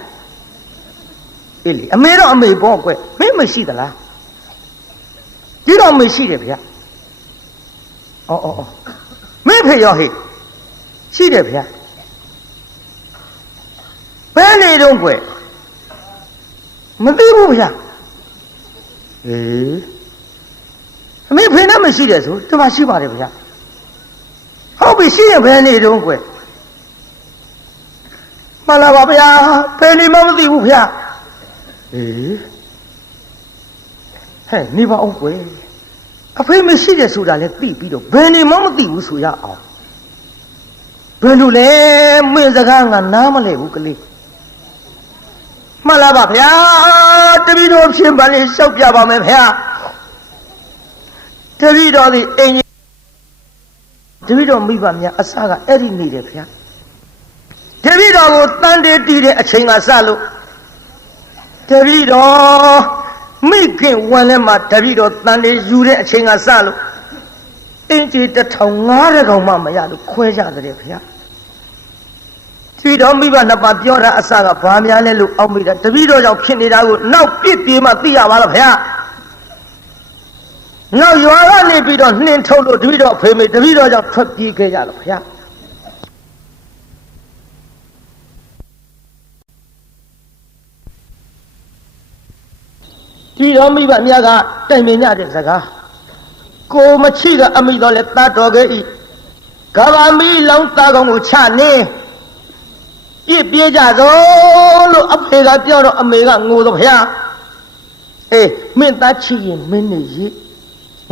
အေးလေအမေတော့အမေပေါ့ကွမင်းမရှိသလားဒီတော့မေရှိတယ်ဗျာအော်မင်းဖေရောဟေ့ရှိတယ်ဗျာဘယ်နေတော့ကွမသိဘူးဗျာအမေဖေနဲ့မရှိတယ်ဆိုတမရှိပါတယ်ဗျာ ပြီရှိရင်ဘယ်နေတုံးကွယ်မှန်လားပါဗျာဘယ်နေမှမသိဘူးဗျာအေးဟဲ့နေပါအောင်ကွယ်အဖေမရှိတယ်ဆိုတာလည်းသိပြီးတော့ဘယ်နေမှမသိဘူးဆိုရအောင်ဘယ်လိုလဲမင်းစကားငါနားမလဲဘူးကလေးမှန်လားပါဗျာတပည့်တော်ဖြင့်ပါလေလျှောက်ပြပါမယ်ဗျာတပည့်တော်ဒီအိမ်တပည့်တော်မိဘများအစကအဲ့ဒီနေတယ်ဗျာတပည့်တော်ကိုတန်တေးတီးတဲ့အချိန်ကစလို့တပည့်တော်မိခင်ဝန်ထဲမှာတပည့်တော်တန်တေးယူတဲ့အချိန်ကစလို့အင်ကြီး1500ကောင်မှမရလို့ခွဲကြတယ်ဗျာတပည့်တော်မိဘနှစ်ပါးပြောတာအစကဘာများလဲလို့အောက်မိတာတပည့်တော်ကြောင့်ဖြစ်နေတာကိုနောက်ပြစ်ပြေးမှသိရပါလားဗျာနောက်ရွာကနေပြီးတော့နှင်ထုတ်လို့တပည့်တော်ဖေမေတပည့်တော်ကြောင့်ထွက်ပြေးခဲ့ကြလို့ဗျာဒီတော်မိဘများကတိုင်ပင်ကြတဲ့စကားကိုမချိကအမိတော်လဲတတ်တော်ခဲ့ဤကဘာမီလောင်းသားကောင်ကိုချနေပြစ်ပြေးကြသောလို့အဖေကပြောတော့အမေကငိုတော့ဗျာအေးမင်းသားချစ်ရင်မင်းနေရေး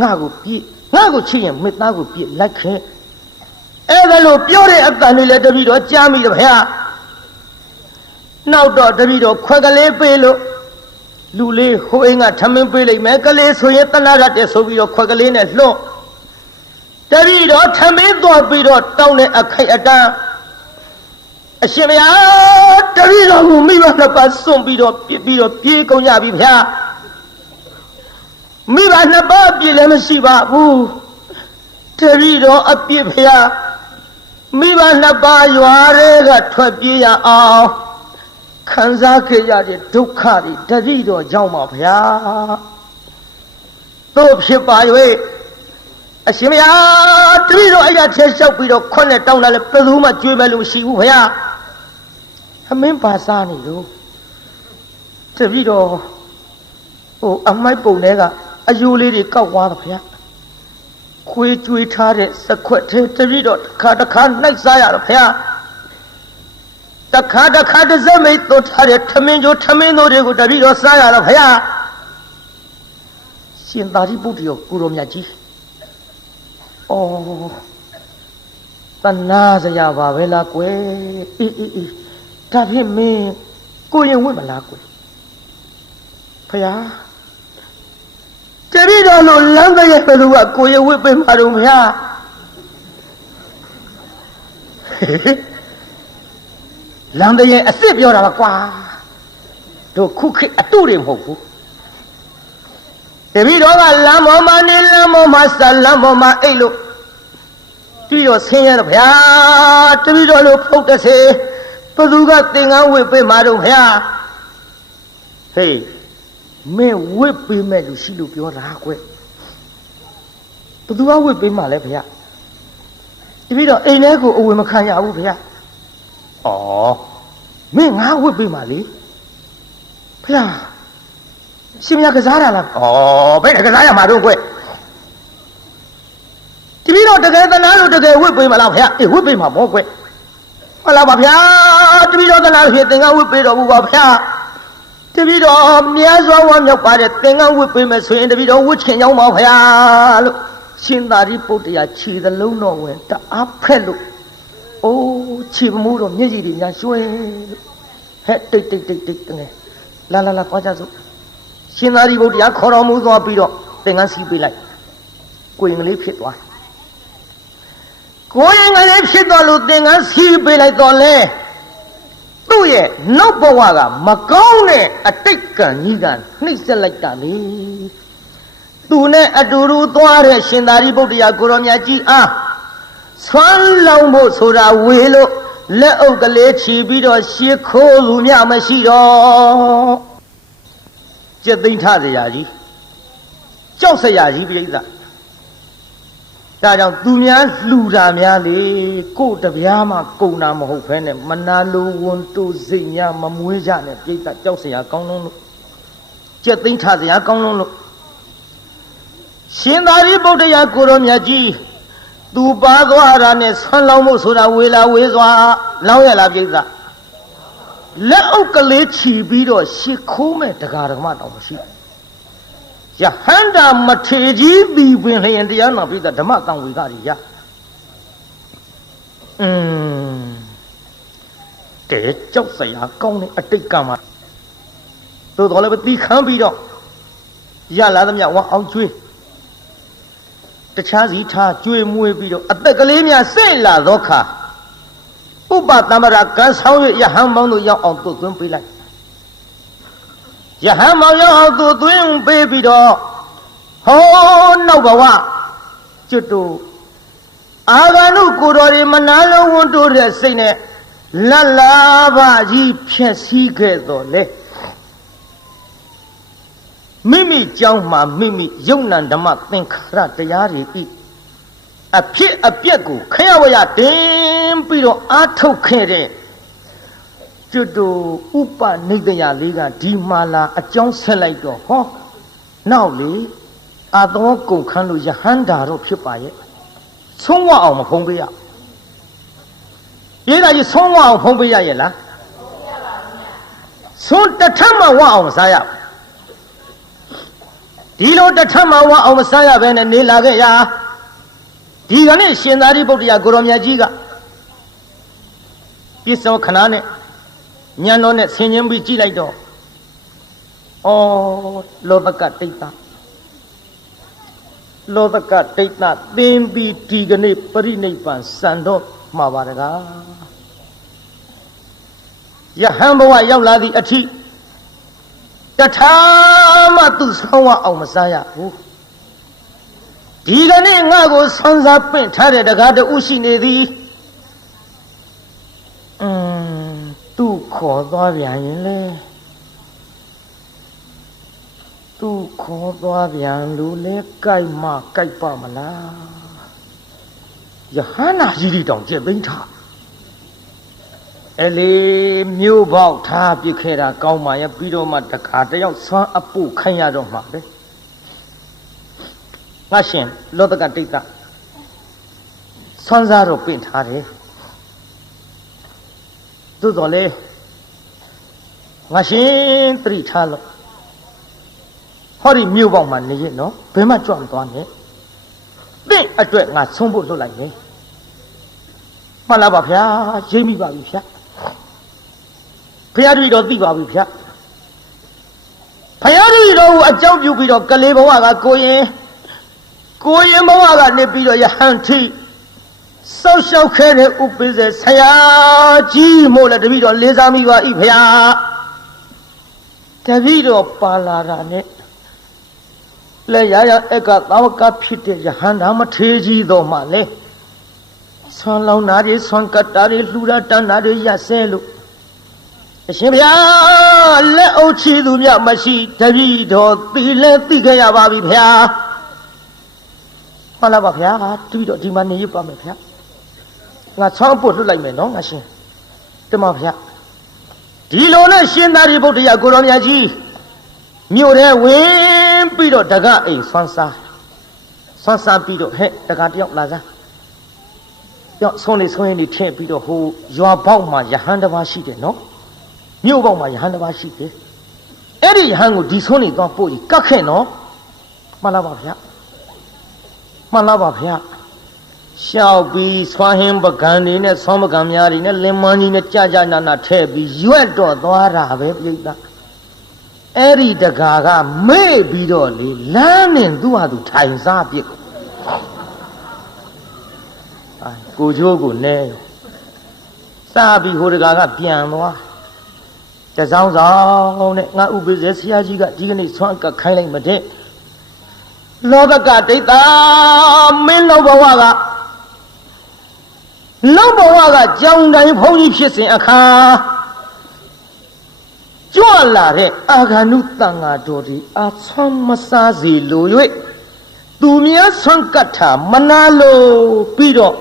ငါ့ကိုပြစ်ငါ့ကိုချစ်ရင်မင်းသားကိုပြစ်လိုက်ခဲအဲ့ဒါလို့ပြောတဲ့အတန်လေးလည်းတပည့်တော်ကြားမိတယ်ဗျာနောက်တော့တပည့်တော်ခွက်ကလေးပေးလို့လူလေးဟိုအိမ်ကထမင်းပေးလိုက်မယ်ကလေးဆိုရင်တနာရတဲ့ဆိုပြီးတော့ခွက်ကလေးနဲ့လွှတ်တပည့်တော်ထမင်းသွားပြီးတော့တောင်းတဲ့အခိုက်အတန်းအရှင်မယားတပည့်တော်ကိုမိဘနှစ်ပါးစွန့်ပြီးတော့ပြစ်ပြီးတော့ပြေးကုန်ကြပြီဗျာမိဘနှစ်ပါးအပြစ်လည်းမရှိပါဘူးတပည့်တော်အပြစ်ဗျာမိဘနှစ်ပါးရွာတွေကထွက်ပြေးရအောင်ခံစားခဲ့ရတဲ့ဒုက္ခတွေတပည့်တော်ကြောင့်ပါဗျာတို့ဖြစ်ပါ၍အရှင်မယားတပည့်တော်အရာထဲလျှောက်ပြီးတော့ခွန်းနဲ့တောင်းလာလဲဘယ်သူမှကြွေးမဲ့လို့မရှိဘူးဗျာအမင်းပါစားနေလို့တပည့်တော်ဟိုအမိုက်ပုံထဲကအယိုးလေးတွေကောက်သွားတော့ဗျာခွေးကြွေးထားတဲ့စခွက်ထဲတပည့်တော်တစ်ခါနှိုက်စားရတော့ဗျာတခါတစ်စက်မိတ်တို့ထားတဲ့ထမင်းတို့တွေကိုတပည့်တော်စားရတော့ဗျာရှင်သာရိပုတ္တရာကိုရောမြတ်ကြီးဩတဏှာစရာပါပဲလားကွယ်အေးဒါဖြင့်မင်းကိုရင်ဝင့်မလားကွယ်ဖယားတပည့်တော်လို့လမ်းတဲ့ရဲ့ဘယ်သူကကိုရင်ဝင့်ပေးမှာတော့ဗျာလမ်းတဲ့ရဲ့အစ်စ်ပြောတာပါကွာတို့ခုခေတ်အတုတွေမဟုတ်ဘူးတပည့်တော်ကလမ်းပေါ်မှာနေလမ်းပေါ်မှာဆက်လမ်းပေါ်မှာအိတ်လို့ပြီးတော့ဆင်းရဲတော့ဗျာတပည့်တော်လို့ဖုတ်တစေဘသူကသင်္ကန်းဝစ်ပေးမှာတော့ဗျာဟေးမင်းဝစ်ပေးမဲ့လူရှိလို့ပြောတာကွဘသူကဝစ်ပေးမှာလဲဗျာတပည့်တော်အိမ်ထဲကိုအဝင်မခံရဘူးဗျာဩမင်းငါဝစ်ပေးမှာလေဗျာရှင်မကစားတာလားဩဘယ်ကစားရမှာတော့ကွတပည့်တော်တကယ်သနာလို့တကယ်ဝစ်ပေးမလားဗျာအေးဝစ်ပေးမှာပေါ့ကွဟုတ်လားပါဗျာတပည့်တော်သနာလို့ဖြစ်သင်္ကန်းဝစ်ပေးတော်မူပါဗျာတပည့်တော်မြတ်စွာဘုရားမြောက်ပါတဲ့သင်္ကန်းဝစ်ပေးမယ်ဆိုရင်တပည့်တော်ဝစ်ချင်ကြောင်းပါဗျာလို့ရှင်သာရိပုတ္တရာခြေသလုံးတော်ဝင်တအားဖက်လို့အိုးခြေမမိုးတော့မျက်ရည်တွေညာရွှဲဟဲ့တိတ်တကယ်လာသွားကြစို့ရှင်သာရိပုတ္တရာခေါ်တော်မူသွားပြီးတော့သင်္ကန်းစီးပေးလိုက်ကိုရင်ကလေးဖြစ်သွားကိုရင်ကလေးဖြစ်သွားလို့သင်္ကန်းစီးပေးလိုက်တော့လေသူ့ရဲ့နောက်ဘဝကမကောင်းတဲ့အတိတ်ကံကြီးကနှိမ့်ဆက်လိုက်တာလေသူနဲ့အတူတူသွားတဲ့ရှင်သာရိပုတ္တရာကိုရောမြတ်ကြီးအားဆွမ်းလောင်းဖို့ဆိုတာဝေလို့လက်အုပ်ကလေးချီပြီးတော့ရှေးခိုးလူမြမရှိတော့ကျက်သိမ့်ထစရာကြီးကြောက်စရာကြီးပြိဿဒါကြောင့်သူများလှူတာများလေကို့တပြားမှကုန်တာမဟုတ်ဘဲနဲ့မနာလိုဝန်တူစိတ်များမမွေးကြနဲ့ပြိဿကြောက်စရာကောင်းလုံးလို့ကျက်သိမ့်ထစရာကောင်းလုံးလို့ရှင်သာရိပုတ္တရာကိုရောမြတ်ကြီး သူပါသွားတာနဲ့ဆွမ်းလောင်းမှုဆိုတာဝေလာဝေးစွာလောင်းရလားပြိဿလက်အုပ်ကလေးချီပြီးတော့ရှ िख ိုးမဲ့တရားဓမ္မတော်မရှိယဟန္တာမထေကြီးပြီးပင်လျင်တရားနာပြိဿဓမ္မတန်ဝေကကြီးရတဲကြောက်စရာကောင်းတဲ့အတိတ်ကမှာသို့တော်လည်းတီးခမ်းပြီးတော့ရလာသမျှဝအောင်ကျွေးတခြားစီထားကျွေးမွေးပြီးတော့အသက်ကလေးများစိတ်လာသောခါဥပတမရကံဆောင်ရယဟန်ပေါင်းတို့ရောက်အောင်သွတ်သွင်းပေးလိုက်ယဟန်ပေါင်းရောက်အောင်သွတ်သွင်းပေးပြီးတော့ဟောနောက်ဘဝကျွတ်တို့အာဂန္ဓုကိုတော်တွေမနာလုံးဝန်းတိုးတဲ့စိတ်နဲ့လတ်လာပါကြီးဖြည့်ဆည်းခဲ့တော်လေမိမိကြောင်းမှာမိမိယုံနံဓမ္မသင်္ခါရတရားတွေဤအဖြစ်အပျက်ကိုခရဝရတင်ပြီးတော့အာထုတ်ခဲ့တဲ့ကျွတ်တို့ဥပနိဒယလေးကဒီမာလာအကြောင်းဆက်လိုက်တော့ဟောနောက်လေအာသောကုန်ခန်းလို့ယဟန္တာတော့ဖြစ်ပါရဲ့ဆုံးဝအောင်မဖုံးပေးရရေးတာကြီးဆုံးဝအောင်ဖုံးပေးရရဲ့လားဆုံးတထမဝအောင်မစားရဒီလိုတထမဝအောင်မစားရဘဲနဲ့နေလာခဲ့ရဒီကနေ့ရှင်သာရိပုတ္တရာကိုရောမြတ်ကြီးကပြစ္ဆောခဏနဲ့ညံတော်နဲ့ဆင်ញင်းပြီးကြည့်လိုက်တော့ဩလောဘကတိတ်တာလောဘကတိတ်တာသင်ပြီးဒီကနေ့ပရိနိဗ္ဗာန်စံတော့မှာပါတကားယဟန်ဘဝရောက်လာသည့်အထိတထာမှသူဆောင်းဝအောင်မစားရဘူးဒီကနေ့ငါ့ကိုဆွမ်းစားပင့်ထားတဲ့တကားတူရှိနေသည်သူခေါ်သွားပြန်ရင်လေသူခေါ်သွားပြန်လူလဲကြိုက်မှကြိုက်ပါမလားယဟန္တာကြီးတွေတောင်ကျက်သိမ်းထားအလေမျိုးပေါက်ထားပြစ်ခဲ့တာကောင်းပါရဲ့ပြီးတော့မှတခါတယောက်ဆွမ်းအပုခိုင်းရတော့မှပဲငါရှင်လောတကတိတ်ကဆွမ်းစားတော့ပင့်ထားတယ်သို့တော်လေငါရှင်သတိထားလို့ဟောဒီမြို့ပေါက်မှာနေရနော်ဘယ်မှကြွမသွားနဲ့သင်အတွက်ငါဆုံးဖို့လွတ်လိုက်မယ်မှန်လားပါဗျာရိပ်မိပါပြီဗျာဖရာတို့တော့သိပါပြီဗျာဖရာတို့တော့အကြောင်းပြုပြီးတော့ကလေးဘဝကကိုရင်ဘဝကနေပြီးတော့ယဟန်ထိစောက်ရှောက်ခဲတဲ့ဥပိ္ပဇေဆရာကြီးမို့လဲတပည့်တော်လေးစားမိပါ၏ဖရာတပည့်တော်ပါလာတာနဲ့လဲရရအကသာဝကဖြစ်တဲ့ယဟန္တာမထေကြီးတော်မှလဲဆွမ်းလောင်းတာတွေဆွမ်းကတ်တာတွေလှူတာတန်းတာတွေရဆဲလို့အရှင်ဘုရားလက်အုပ်ချီသူမြမရှိတပည့်တော်သိလဲသိခဲ့ရပါပြီဘုရားမှန်လားပါဗျာတပည့်တော်ဒီမှာနေရပါမယ်ဗျာငါဆောင်းပုတ်လွတ်လိုက်မယ်နော်ငါရှင်တမဗျာဒီလိုနဲ့ရှင်သာရိပုတ္တရာကိုရောမြတ်ကြီးမြို့ထဲဝင်ပြီးတော့တကအိမ်ဆွမ်းစားပြီးတော့ဟဲ့တကတယောက်လာစားရောက်ဆုံးနေဆုံးရင်နေထည့်ပြီးတော့ဟိုရွာပေါက်မှာယဟန်တစ်ပါးရှိတယ်နော်မြို့ပေါက်မှာယဟန်တစ်ပါးရှိတယ်အဲ့ဒီယဟန်ကိုဒီဆုံးနေသွားပို့ကြီးကတ်ခဲ့နော်မှန်လားပါဗျာမှန်လားပါဗျာရှောက်ပြီးဆွမ်းဟင်းပကံတွေနဲ့ဆွမ်းပကံများတွေနဲ့လင်မန်းကြီးနဲ့ကြာနာထည့်ပြီးရွက်တော့သွားတာပဲပြိတ္တာအဲ့ဒီတကာကမေ့ပြီးတော့လေလမ်းနဲ့သူ့ဟာသူထိုင်စားပြစ်ကိုချိုးကိုနဲစားပြီးဟိုတကာကပြန်သွားတစောင်းဆောင်နဲ့ငါဥပိ္ပဇေဆရာကြီးကဒီကနေ့ဆွမ်းကခိုင်းလိုက်မတဲ့လောဘကဒိဋ္ဌာမင်းလောဘဝကကြောင်တိုင်းဘုန်းကြီးဖြစ်စဉ်အခါကြွလာတဲ့အာဂန္ဓုတန်ဃာတော်ဒီအာဆွမ်းမစားစီလို၍သူများဆွမ်းကတ်တာမနာလို့ပြီးတော့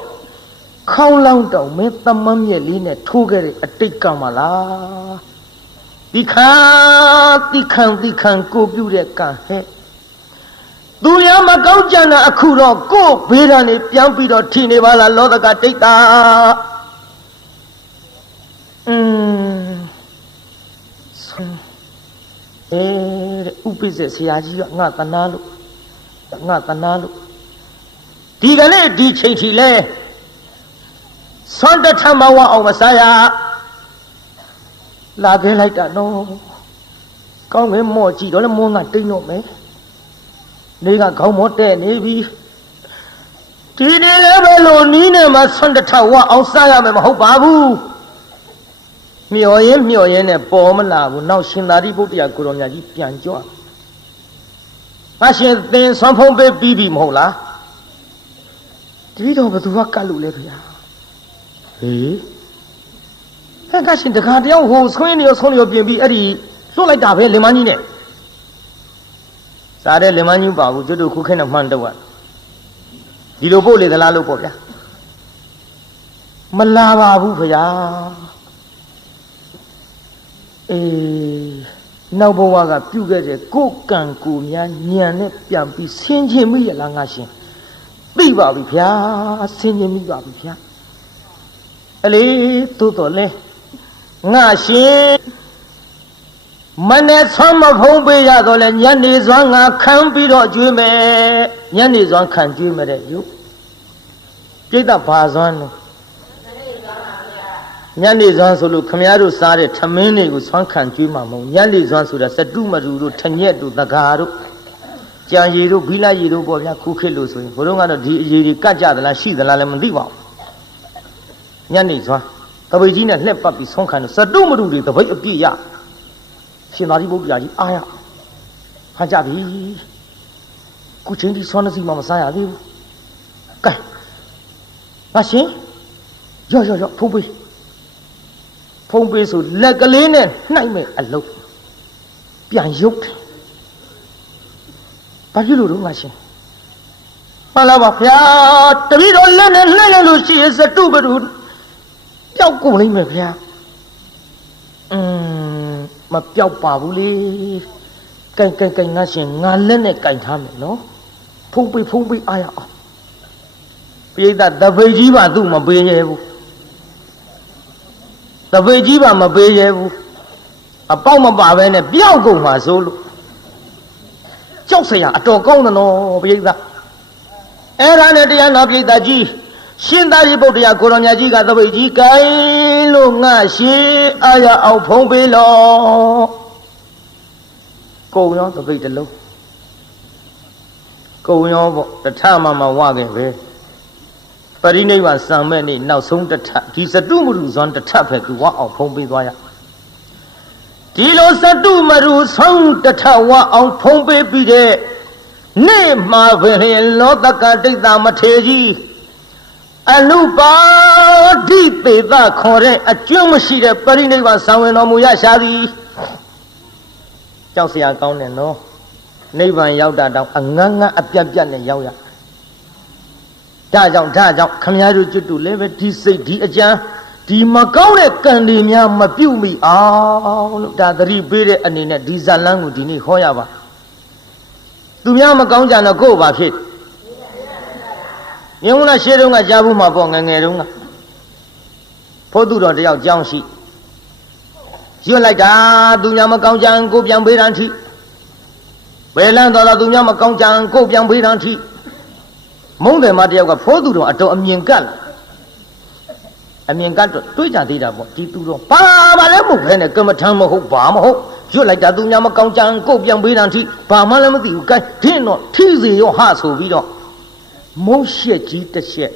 ခေါင်းလောင်းတောင်မင်းသမမ်းမြက်လေးနဲ့ထိုးခဲ့တဲ့အတိတ်ကမလားတိခံကိုပြုတဲ့ကံဟဲ့ သူများမကောင်းကြတာအခုတော့ကို့ဘေးရန်နေပြောင်းပြီးတော့ထီနေပါလားလောကဒိဋ္ဌာဥပိ္ပဇဆရာကြီးကငါတနာလို့ဒီကနေ့ဒီချိန်ထိလဲဆွမ်းတထမဝအောင်မစားရလာခဲ့လိုက်တာနော်ကောင်းငယ်မော့ကြည့်တော့လည်းမောငါတိတ်တော့မယ်နေကခေါင်းမော့တဲ့နေပြီဒီနေ့လည်းပဲလို့နီးနေမှာဆွမ်းတထဝအောင်စားရမယ်မဟုတ်ပါဘူးမျော်ရင်နဲ့ပေါ်မလာဘူးနောက်ရှင်သာရိပုတ္တရာကိုရောင်မြတ်ကြီးပြန်ကြွငါရှင်သင်ဆွမ်းဖုံးပေးပြီးပြီမဟုတ်လားတပည့်တော်ဘသူကကတ်လို့လဲခင်ဗျာဟေးဟဲ့ကရှင်တခါတယောက်ဟိုဆွင်းနေရောပြင်ပြီးအဲ့ဒီလွတ်လိုက်တာပဲလင်မကြီးနဲ့စားတဲ့လင်မကြီးပါဘူးကျွတ်တို့ခုခဲနဲ့မှန်တော့ဒီလိုပို့လေသလားလို့ပေါ့ဗျာမလာပါဘူးခင်ဗျာနောက်ဘဝကပြုခဲ့တဲ့ကိုယ်ကံကိုများညံနဲ့ပြန်ပြီးဆင်းခြင်းမိရလားငါရှင်သိပါပြီဗျာဆင်းခြင်းမိပါပြီဗျာအလေသို့တော်လဲငါရှင်မနဲ့ဆွမ်းမဖုံးပေးရတော့လဲညနေစွမ်းငါခံပြီးတော့ကျွေးမယ်ညနေစွမ်းခံကျွေးမယ်တဲ့ယုပြိတ္တဘာစွမ်းလို့ညနေစွမ်းဆိုလို့ခမည်းတော်စားတဲ့ထမင်းတွေကိုဆွမ်းခံကျွေးမှာမဟုတ်ညနေစွမ်းဆိုတာစတုမတူတို့ထညက်တို့တကာတို့ကြံရည်တို့ဘီလာရည်တို့ပေါ့ဗျာခုခေတ်လို့ဆိုရင်ဘုရုံးကတော့ဒီအရည်တွေကတ်ကြသလားရှိသလားလည်းမသိပါဘူးညနေစွမ်းတပိတ်ကြီးနဲ့လှက်ပတ်ပြီးဆွမ်းခံလို့စတုမတူတွေတပိတ်အပြည့်ရရှင်သာရိပုတ္တရာကြီးအားရဟန်ကြပြီခုချင်းဒီဆွမ်းနေစီမှမစားရသေးဘူးကဲငါရှင်ရောဖုံးပေးဆိုလက်ကလေးနဲ့နှိုက်မဲ့အလုပ်ပြန်ရုပ်တယ်ဘာဖြစ်လို့တော့ငါရှင်မှန်လားပါဗျာတပည့်တော်လက်နဲ့လှည့်လိုက်လို့ရှိရင်စတုပတုပျောက်ကုန်လိမ့်မယ်ဗျာမပျောက်ပါဘူးလေကင်ငါရှင်ငါလက်နဲ့ကင်ထားမယ်နော်ဖုံးပေးအားရအောင်ပိဋကတပိတ်ကြီးပါသူ့မပေးရဘူးတပိတ်ကြီးပါမပေးရဘူးအပေါက်မပါပဲနဲ့ပျောက်ကုန်မှာဆိုလို့ကြောက်စရာအတော်ကောင်းတယ်နော်ပိဋကအဲ့ဒါနဲ့တရားနာပိဋကကြီးရှင်သာရိပုတ္တရာကိုရောင်မြတ်ကြီးကတပိတ်ကြီးကိုင်းလို့ငါရှင်အာရအောင်ဖုံးပေးလို့ကုံရောတပိတ်တစ်လုံးကုံရောပေါ့တထမဝခဲ့ပဲပရိနိဗ္ဗာန်စံမဲ့နေ့နောက်ဆုံးတထဒီစတုမရုဇွန်တထပဲသူဝအောင်ဖုံးပေးသွားရဒီလိုစတုမရုဆုံးတထဝအောင်ဖုံးပေးပြီးတဲ့နေ့မှာပဲလောတကဒိဋ္ဌာမထေကြီးအနုပါဒိပေသခေါ်တဲ့အကျွမ်းမရှိတဲ့ပရိနိဗ္ဗာန်ဆံဝင်တော်မူရရှာသည်ကြောက်စရာကောင်းတယ်နော်နိဗ္ဗာန်ရောက်တာတောင်အငန်းငန်းအပြတ်ပြတ်နဲ့ရောက်ရဒါကြောင့်ခမည်းတော်ကျွတ်တူလည်းပဲဒီစိတ်ဒီအကြံဒီမကောင်းတဲ့ကံတွေများမပြုတ်မိအောင်လို့ဒါသတိပေးတဲ့အနေနဲ့ဒီဇာလန်းကိုဒီနေ့ဟောရပါသူများမကောင်းကြတော့ကိုယ်ဘာဖြစ်ညုံလာရှေ့တုန်းကကြားဘူးမှာပေါ့ငယ်တုန်းကဖို့သူတော်တယောက်ကြောင်းရှိရွတ်လိုက်တာသူများမကောင်းကြံကိုပြန်ပေးတန်းထိဘယ်လန်းတော်သူများမကောင်းကြံကိုပြန်ပေးတန်းထိမုန်းတယ်မတယောက်ကဖိုးသူတော်အတော်အမြင်ကတ်တော့တွေးကြသေးတာပေါ့ဒီသူတော်ဘာလဲမဟုတ်ပဲနဲ့ကမ္မထမ်းမဟုတ်ဘာမဟုတ်ရွတ်လိုက်တာသူများမကောင်းကြံကိုပြန်ပေးတန်းထိဘာမှလည်းမသိဘူးကဲဒင်းတော့ထိစီရောဟဆိုပြီးတော့မုန်းရှက်ကြီးတစ်ချက်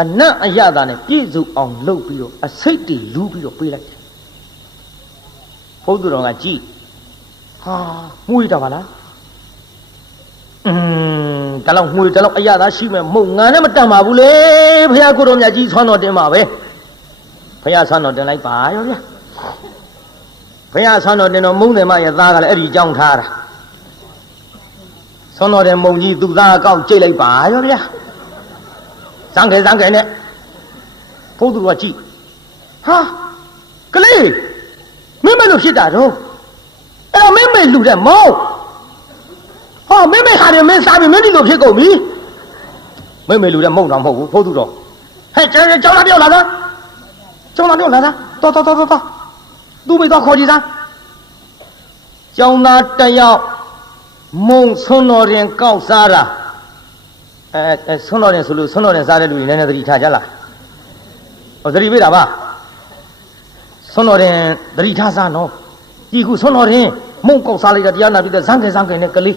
အနတ်အရသာနဲ့ပြည့်စုံအောင်လုပ်ပြီးတော့အစိတ်တွေလူးပြီးတော့ပေးလိုက်ဘုသူတော်ကကြည်ဟာမွေးတာပါလားဒါလောက်မွေးဒါလောက်အရသာရှိမဲ့မုံငါနဲ့မတတ်ပါဘူးလေဘုရားကိုတော်မြတ်ကြီးဆွမ်းတော်တင်ပါပဲဘုရားဆွမ်းတော်တင်လိုက်ပါရောဗျာဘုရားဆွမ်းတော်တင်တော်မုံတယ်မရဲ့သားကလည်းအဲ့ဒီကြောင်းထားတာဆွမ်းတော်တဲ့မုံကြီးသူ့သားအကောက်ကြိတ်လိုက်ပါရောဗျာစံခဲနဲ့ဘုသူတော်ကကြည်ဟာကလေးမင်းမလို့ဖြစ်တာတော့အဲ့တော့မင်းမေလူတဲ့မော ဟောမင်းဟာတယ်မင်းစားပြီမင်းဒီလိုဖြစ်ကုန်ပြီမင်းမေလူတဲ့မုံတော့မဟုတ်ဘူးဖိုးသူတော်ဟဲ့ကျောင်းသားပြောက်လာသားကျောင်းသားပြောက်လာသားတော်သူ့မိတော့ခေါ်ကြည့်သားကျောင်းသားတယောက်မုံဆွန်းတော်ရင်ကောက်စားတာဆွန်းတော်ရင်ဆိုလို့ဆွန်းတော်ရင်စားတဲ့လူတွေနည်းနည်းသတိထားကြလားဟောသတိပေးတာပါဆွန်းတော်ရင်သတိထားစားနော်ဒီခုဆွန်းတော်ရင်မုံကောက်စားလိုက်တာတရားနာပြီးတဲ့ဇန်ခဲနဲ့ကလေး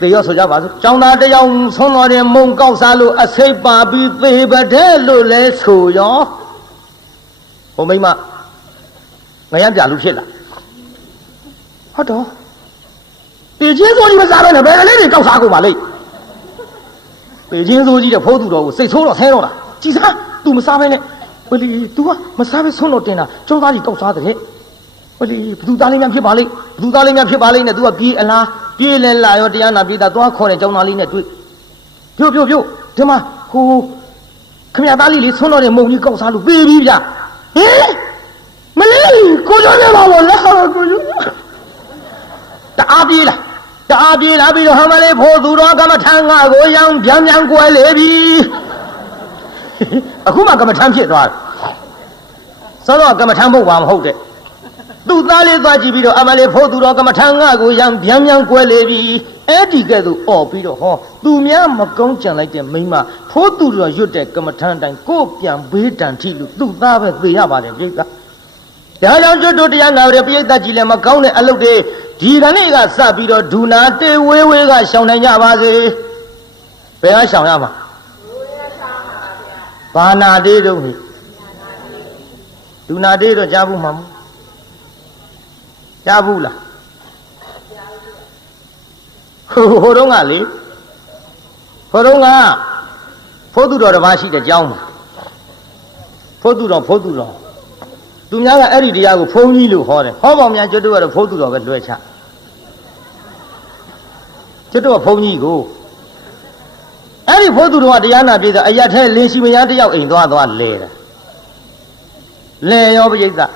သေရောဆိုကြပါစို့ကျောင်းသားတယောက်ဆွန်းတော်ရင်မုံကောက်စားလို့အစိပ်ပါပြီးသေပတဲ့လို့လဲဆိုရောဟိုမိမငရမ်းပြလူဖြစ်လာဟုတ်တော့ပေချင်းစိုးကြီးမစားပဲနဲ့ဘယ်ကလေးတွေကောက်စားကုန်ပါလိမ့်ပေချင်းစိုးကြီးတဲ့ဖိုးသူတော်ကိုစိတ်ဆိုးတော့ဆဲတော့တာကြည်စား तू မစားပဲနဲ့ဟိုလေ तू ကမစားပဲဆွန်းတော့တင်တာကျောင်းသားကြီးကောက်စားတဲ့ဟိုလေဘသူသားလေးများဖြစ်ပါလိမ့်ဘသူသားလေးများဖြစ်ပါလိမ့်နဲ့ तू ကပြေးအလားပြေးလဲလာရောတရားနာပြေးတာသွားခေါ်တဲ့ကျောင်းသားလေးနဲ့တွေ့ပြုတ်ဒီမှာဟိုခမရသားလေးဆွန်းတော့တဲ့မုံကြီးကောက်စားလို့ပြေးပြီးဗျဟင်မလေးကိုကျော်နေပါဘောလားကိုကျော်တအားပြေးလာပြီးတော့ဟမလေးဖို့သူတော်ကမ္မထံငါကိုရောင်ပြန်ကွယ်လေပြီအခုမှကမ္မထံဖြစ်သွားတယ်စောတော့ကမ္မထံဘုတ်ပါမဟုတ်တဲ့သူ့သားလေးသွားကြည့်ပြီးတော့အမလေးဖို့သူတော်ကမ္မထံငါကိုရောင်ပြန်ကွယ်လေပြီအဲ့ဒီကဲ့သို့អော်ပြီးတော့ဟောသူများမကုန်းကြံလိုက်တဲ့မိမဖို့သူတော်ရွတ်တဲ့ကမ္မထံတိုင်းကိုပြန်ဘေးတန်ထိလို့သူ့သားပဲသေရပါတယ်ပြိဿဒါကြောင့်ကျွတ်တို့တရားနာရပြိဿကြီးလည်းမကောင်းတဲ့အလုပ်တွေဒီကနေ့ကစပြီးတော့ဒူနာတေဝေးကရှောင်နိုင်ကြပါစေဘယ်ကရှောင်ရမှာဘာနာတေးတော့ဟိဒူနာတေးတော့ကြားဘူးမှာမကြားဘူးလားဟိုတော့ကလေဟိုတော့ကဖိုးသူတော်တစ်ပါးရှိတဲ့ကျောင်းမှာဖိုးသူတော်သူများကအဲ့ဒီတရားကိုဖုံးကြီးလို့ဟောတယ်ဟောပေါင်းများကျွတ်တို့ကတော့ဖိုးသူတော်ပဲလွှဲချကျွတ်တို့ကဖုံးကြီးကိုအဲ့ဒီဖိုးသူတော်ကတရားနာပြေးတာအရက်ထဲလင်းရှိမရတယောက်အိမ်သွားလဲတာလဲရောပရိသတ်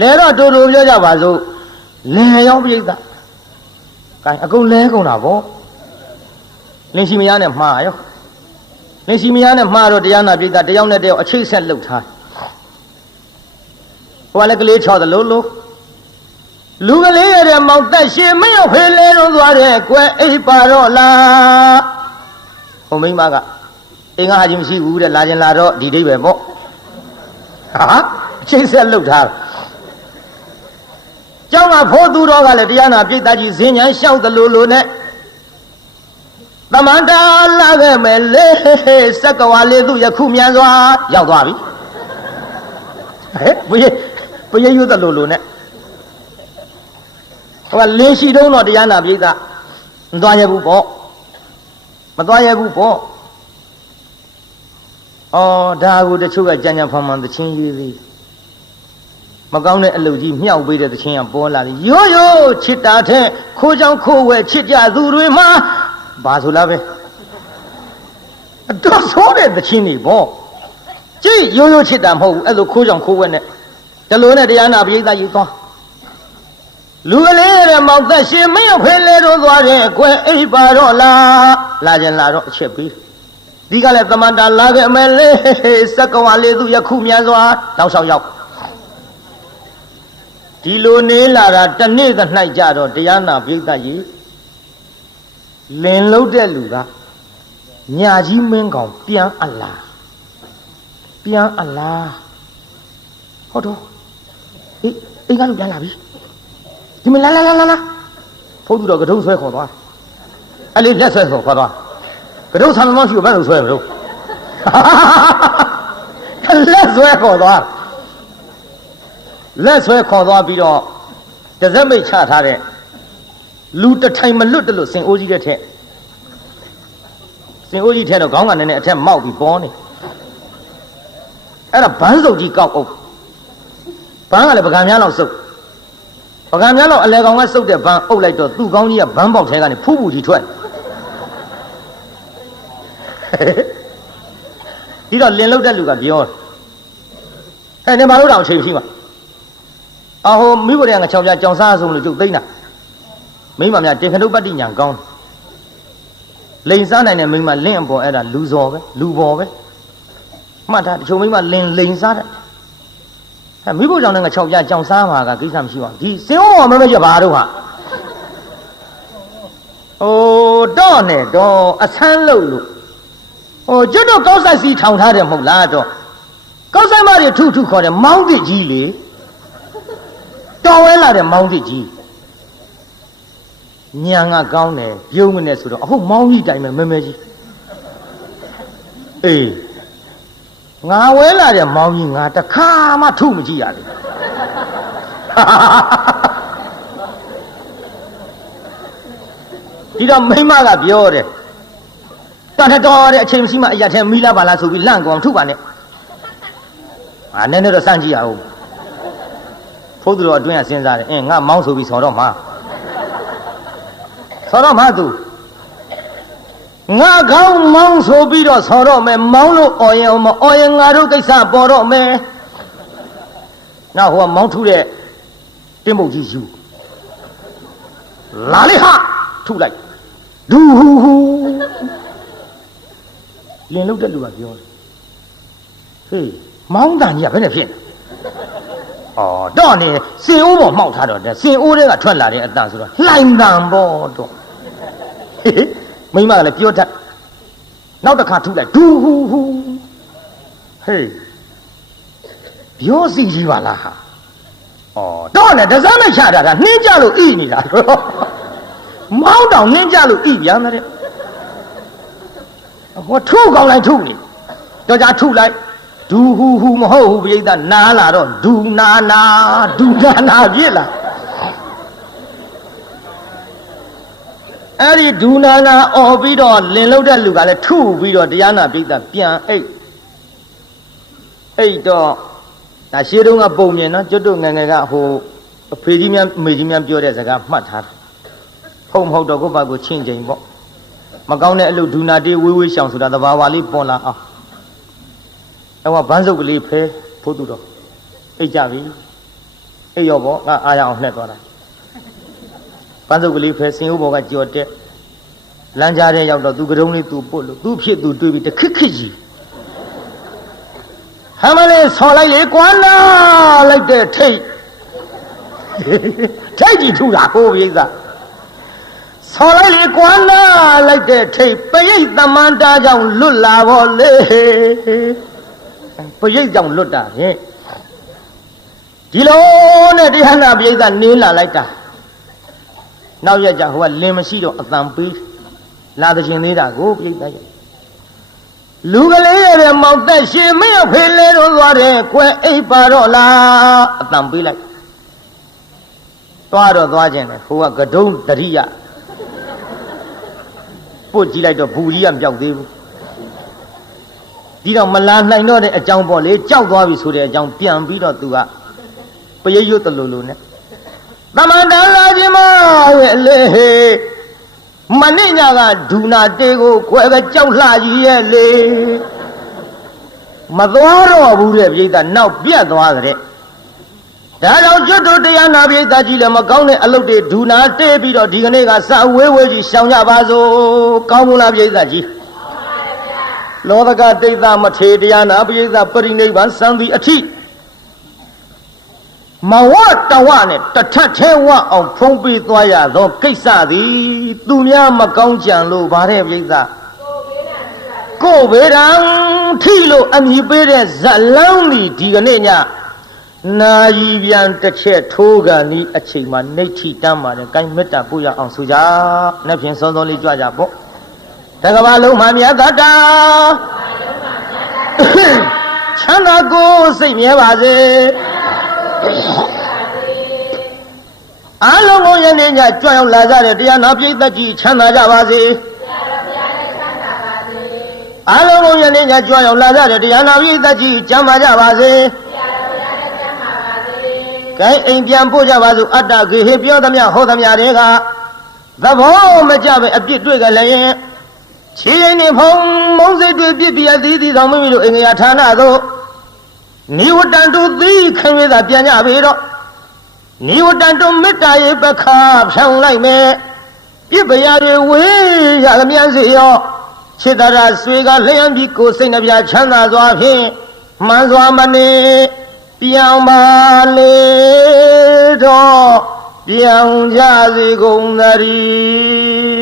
လဲတော့တူပြောကြပါစို့လဲရောပရိသတ်ကဲအကုန်လဲကုန်တာဗောလင်းရှိမရနဲ့မှားရောလင်းရှိမရနဲ့မှားတော့တရားနာပြေးတာတယောက်နဲ့တယောက်အချိတ်ဆက်လှုပ်ထားဟိုကလည်းကလေးချော်သလိုလိုလူကလေးရတဲ့မောင်သက်ရှင်မရောက်ဖေးလဲတော့သွားတယ်ကွယ်အိပ်ပါတော့လားဟိုမိမကအင်းငါချင်းမရှိဘူးတဲ့လာချင်းလာတော့ဒီဒိဗ္ဗေပေါ့ဟာအချိတ်ဆက်လှုပ်ထားကျောင်းကဖိုးသူတော်ကလည်းတရားနာပြိတ္တကြီးဇင်းညာလျှောက်သလိုလိုနဲ့သမန္တာလာခဲ့မယ်လေစက္ကဝါလေးသူယခုမြန်စွာရောက်သွားပြီဟဲ့ဘယ်ရွတ်သလိုလိုနဲ့ဟိုကလင်းရှိတုံးတော့တရားနာပြိတ္တမသွားရဘူးပေါ့အော်ဒါကိုတချို့ကကြံဖန်ဖန်သချင်းရေးပြီးမကောင်းတဲ့အလုပ်ကြီးမြောက်ပေးတဲ့သချင်းကပေါ်လာတယ်ရိုးချစ်တာတဲ့ခိုးချောင်းခိုးဝဲချစ်ကြသူတွေမှာဘာဆိုလားပဲအတော်ဆိုးတဲ့သချင်းတွေပေါ့ကြည့်ရိုးချစ်တာမဟုတ်ဘူးအဲ့လိုခိုးချောင်းခိုးဝဲနဲ့တလို့နဲ့တရားနာပရိသတ်ကြီးသွားလူကလေးရဲ့မောင်သက်ရှင်မင်းဖေးလဲတော့သွားတယ်ကွယ်အိပ်ပါတော့လားလာကြလာတော့အချက်ပြီးဒီကလည်းသမန္တာလာခဲ့မယ်လေစက္ကဝါလေးသူယခုမြန်စွာတောက်လျှောက်ရောက်ဒီလိုနေလာတာတနေ့က၌ကြတော့တရားနာပရိသတ်ကြီးလင်လုံးတဲ့လူကညာကြီးမင်းကောင်ပြန်အလားဟုတ်တော့အိမ်ကလူပြန်လာပြီဒီမလာဖုတ်သူတော့ကတုံးဆွဲခေါ်သွားအဲ့လေးလက်ဆွဲခေါ်သွားကတုံးဆံမောင်းရှိကိုဘယ်လိုဆွဲမလို့လက်ဆွဲခေါ်သွားပြီးတော့တစက်မိတ်ချထားတဲ့လူတထိုင်မလွတ်တယ်လို့စင်အိုးကြီးတဲ့ထက်တော့ခေါင်းကနေနဲ့အထက်မောက်ပြီးပေါ်နေအဲ့ဒါဘန်းစုပ်ကြီးကောက်အုပ်ဘန်းကလည်းပကံများလောက်စုပ်ပကံများလောက်အလဲကောင်ကစုပ်တဲ့ဘန်းအုပ်လိုက်တော့သူ့ကောင်းကြီးကဘန်းပေါက်ထဲကနေဖူးဖူးကြီးထွက်ဒီတော့လင်လုတ်တဲ့လူကပြောတယ်နေမလို့တော့အချိန်ရှိမှာအဟိုမိဘတွေကငါချောင်ပြကြောင်စားဆုံးလို့ကျုပ်သိမ့်တာ မိမများတေခဏုပတ္တိညာကောင်းလိန်စားနိုင်တဲ့မိမလင့်အပေါ်အဲ့ဒါလူစော်ပဲလူပေါ်ပဲမှတ်ထားတချို့မိမလင်လိန်စားတယ်အဲမိဖို့ကြောင့်လည်းငါ6ပြကြောင်စားမှာကကိစ္စမရှိပါဘူးဒီစင်ဝမမရပါတော့ဟာဟိုတော့နဲ့တော့အဆန်းလို့လို့ဟိုကျွတ်တော့ကောက်ဆိုင်စီထောင်ထားတယ်မဟုတ်လားတော့ကောက်ဆိုင်မတွေထုထုခေါ်တယ်မောင်းသစ်ကြီးလေတော်ဝဲလာတဲ့မောင်းသစ်ကြီးညံကကောင်းတယ်ပြုံးမနဲ့ဆိုတော့အခုမောင်းကြီးတိုင်မဲ့မဲမဲကြီးအေးငါဝဲလာတဲ့မောင်းကြီးငါတခါမှထုမကြည့်ရဘူးဒီတော့မိမကပြောတယ်တော်တဲ့အချိန်မရှိမှအရာထဲမီးလာပါလားဆိုပြီးလန့်ကောင်ထုပါနဲ့နည်းနည်းတော့စမ်းကြည့်ရအောင်ဖိုးသူတော်အတွင်းကစဉ်းစားတယ်ငါမောင်းဆိုပြီးဆော်တော့မှာသူငါကောင်းမောင်းဆိုပြီးတော့ဆော်တော့မယ်မောင်းလို့အော်ရင်မအော်ရင်ငါတို့ကိစ္စပေါ်တော့မယ်နောက်ဟိုကမောင်းထုတဲ့တင်းပုတ်ကြီးယူလာလေဟာထုလိုက်ဒူဟူဟူလင်လုတ်တဲ့လူကပြောတယ်ဟေးမောင်းတန်ကြီးကဘယ်နဲ့ဖြစ်လဲတော့နေစင်အိုးပေါ်မှောက်ထားတော့စင်အိုးတွေကထွက်လာတဲ့အတန်ဆိုတော့လှိုင်တန်ပေါ့တော့မိမကလည်းပြောတတ်နောက်တစ်ခါထုလိုက်ဒူဟူဟူဟေးပြောစီကြီးပါလားဟာတော့လေတစားလိုက်ချတာကနှင်းကြလို့ဣနေတာမောင်းတောင်နှင်းကြလို့ဣပြန်တယ်ဟောထုကောင်းလိုက်ထုနေတော့ကြထုလိုက်ဒူဟူဟူမဟုတ်ဘူးပြိဿနားလာတော့ဒူနာနာပြစ်လာအဲ့ဒီဒူနာနာအော်ပြီးတော့လင်လုတ်တဲ့လူကလည်းထုပြီးတော့တရားနာပြိဿပြန်အိတ်တော့ဒါရှေးတုန်းကပုံမြင်နော်ကျွတ်တို့ငယ်ငယ်ကဟိုအဖေကြီးများအမေကြီးများပြောတဲ့စကားမှတ်ထားတယ်ဖုံမဟုတ်တော့ကိုယ့်ဘာကိုချင်းချိန်ပေါ့မကောင်းတဲ့အလုပ်ဒူနာတေးဝေးဝေးရှောင်ဆိုတာသဘာဝလေးပေါ်လာအောင်အဲ့ဘန်းစုပ်ကလေးဖဲဖို့သူတော့အိတ်ကြပြီအိတ်ရောပေါ့ငါအားရအောင်နှက်သွားတာဘန်းစုပ်ကလေးဖဲစင်ဥဘောကကြော်တက်လမ်းကြားထဲရောက်တော့သူကတုံးလေးသူပုတ်လို့သူဖြစ်သူတွေးပြီးတခစ်ခစ်ကြီးဟမ်းမလေးဆော်လိုက်လေကွာနာလိုက်တဲ့ထိတ်ကြီးထူတာကိုပြိဿဆော်လိုက်လေကွာနာလိုက်တဲ့ထိတ်ပရိတ်သမန္တာကြောင့်လွတ်လာပါလေပရိတ်ကြောင့်လွတ်တာဟဲ့ဒီလိုနဲ့တရားနာပြိဿနင်းလာလိုက်တာနောက်ရကြဟိုကလင်မရှိတော့အတန်ပေးလာတဲ့ရှင်သေးတာကိုပြိဿရဲ့လူကလေးရဲ့မောက်သက်ရှင်မင်းဖေးလဲတော့သွားတယ်ကွယ်အိပ်ပါတော့လားအတန်ပေးလိုက်သွားတော့သွားခြင်းတယ်ဟိုကကဒုံးတရိယပုတ်ကြည့်လိုက်တော့ဘူကြီးကမပြောက်သေးဘူးဒီတော့မလာနိုင်တော့တဲ့အကြောင်းပေါ့လေကြောက်သွားပြီဆိုတဲ့အကြောင်းပြန်ပြီးတော့သူကပရိယွတ်တလူလူနဲ့သမန္တလာခြင်းမရဲ့လေမနေ့ညကဒူနာတေကိုခွဲပဲကြောက်လှကြီးရဲ့လေမသွားတော့ဘူးတဲ့ပြိဿနောက်ပြတ်သွားကြတဲ့ဒါကြောင့်ကျွတ်တို့တရားနာပြိဿကြီးလည်းမကောင်းတဲ့အလုပ်တွေဒူနာတေပြီးတော့ဒီကနေ့ကစဝေးဝေးကြီးရှောင်ကြပါစို့ကောင်းမလားပြိဿကြီးလောကဒိဋ္ဌမထေတရားနာပြိဿပရိနိဗ္ဗာန်စံသည်အထိမဝတဝနဲ့တထက်ထဲဝအောင်ဖုံးပေးသွားရသောကိစ္စသည်သူများမကောင်းကြံလို့ဗါတဲ့ပြိဿကိုဗေဒံထိလို့အမိပေးတဲ့ဇလန်းသည်ဒီကနေ့ညနာယီပြန်တစ်ချက်ထိုးကန်ဤအချိန်မှာနှိဋ္ဌိတမ်းပါတယ်ကိုင်းမေတ္တာပို့ရအောင်ဆိုကြနှစ်ဖြင့်စောစောလေးကြွကြပေါ့တကဘာလုံးမှမြတ်တာချမ်းသာကိုစိတ်မြဲပါစေအားလုံးကိုယနေ့ညကြွရောက်လာကြတဲ့တရားနာပိဋကကြီးချမ်းသာကြပါစေအားလုံးကိုယနေ့ညကြွရောက်လာကြတဲ့တရားနာပိဋကကြီးချမ်းသာကြပါစေကဲအိမ်ပြန်ပို့ကြပါစို့အတ္တခေဟေပြောသမျှဟောသမျှတွေကသဘောမကျပဲအပြစ်တွေ့ကြလည်းခြေရင်နေဖုံမုံစိတ်တွေပြစ်ပြအသီးသီးဆောင်မိမိတို့အင်္ဂါဌာနသို့နိဝတ္တန်တုသီခင်ရသာပြန်ကြပြီတော့နိဝတ္တန်တုမေတ္တာရေပခါဖြောင်းလိုက်မယ် ပြစ်ပရာတွေဝေးရသမျှစေရောခြေတရဆွေကလျှံပြီးကိုယ်စိတ်နှပြချမ်းသာစွာဖြင့်မှန်စွာမနေပြောင်းပါလေတော့ပြောင်းကြစေကုန်သတည်း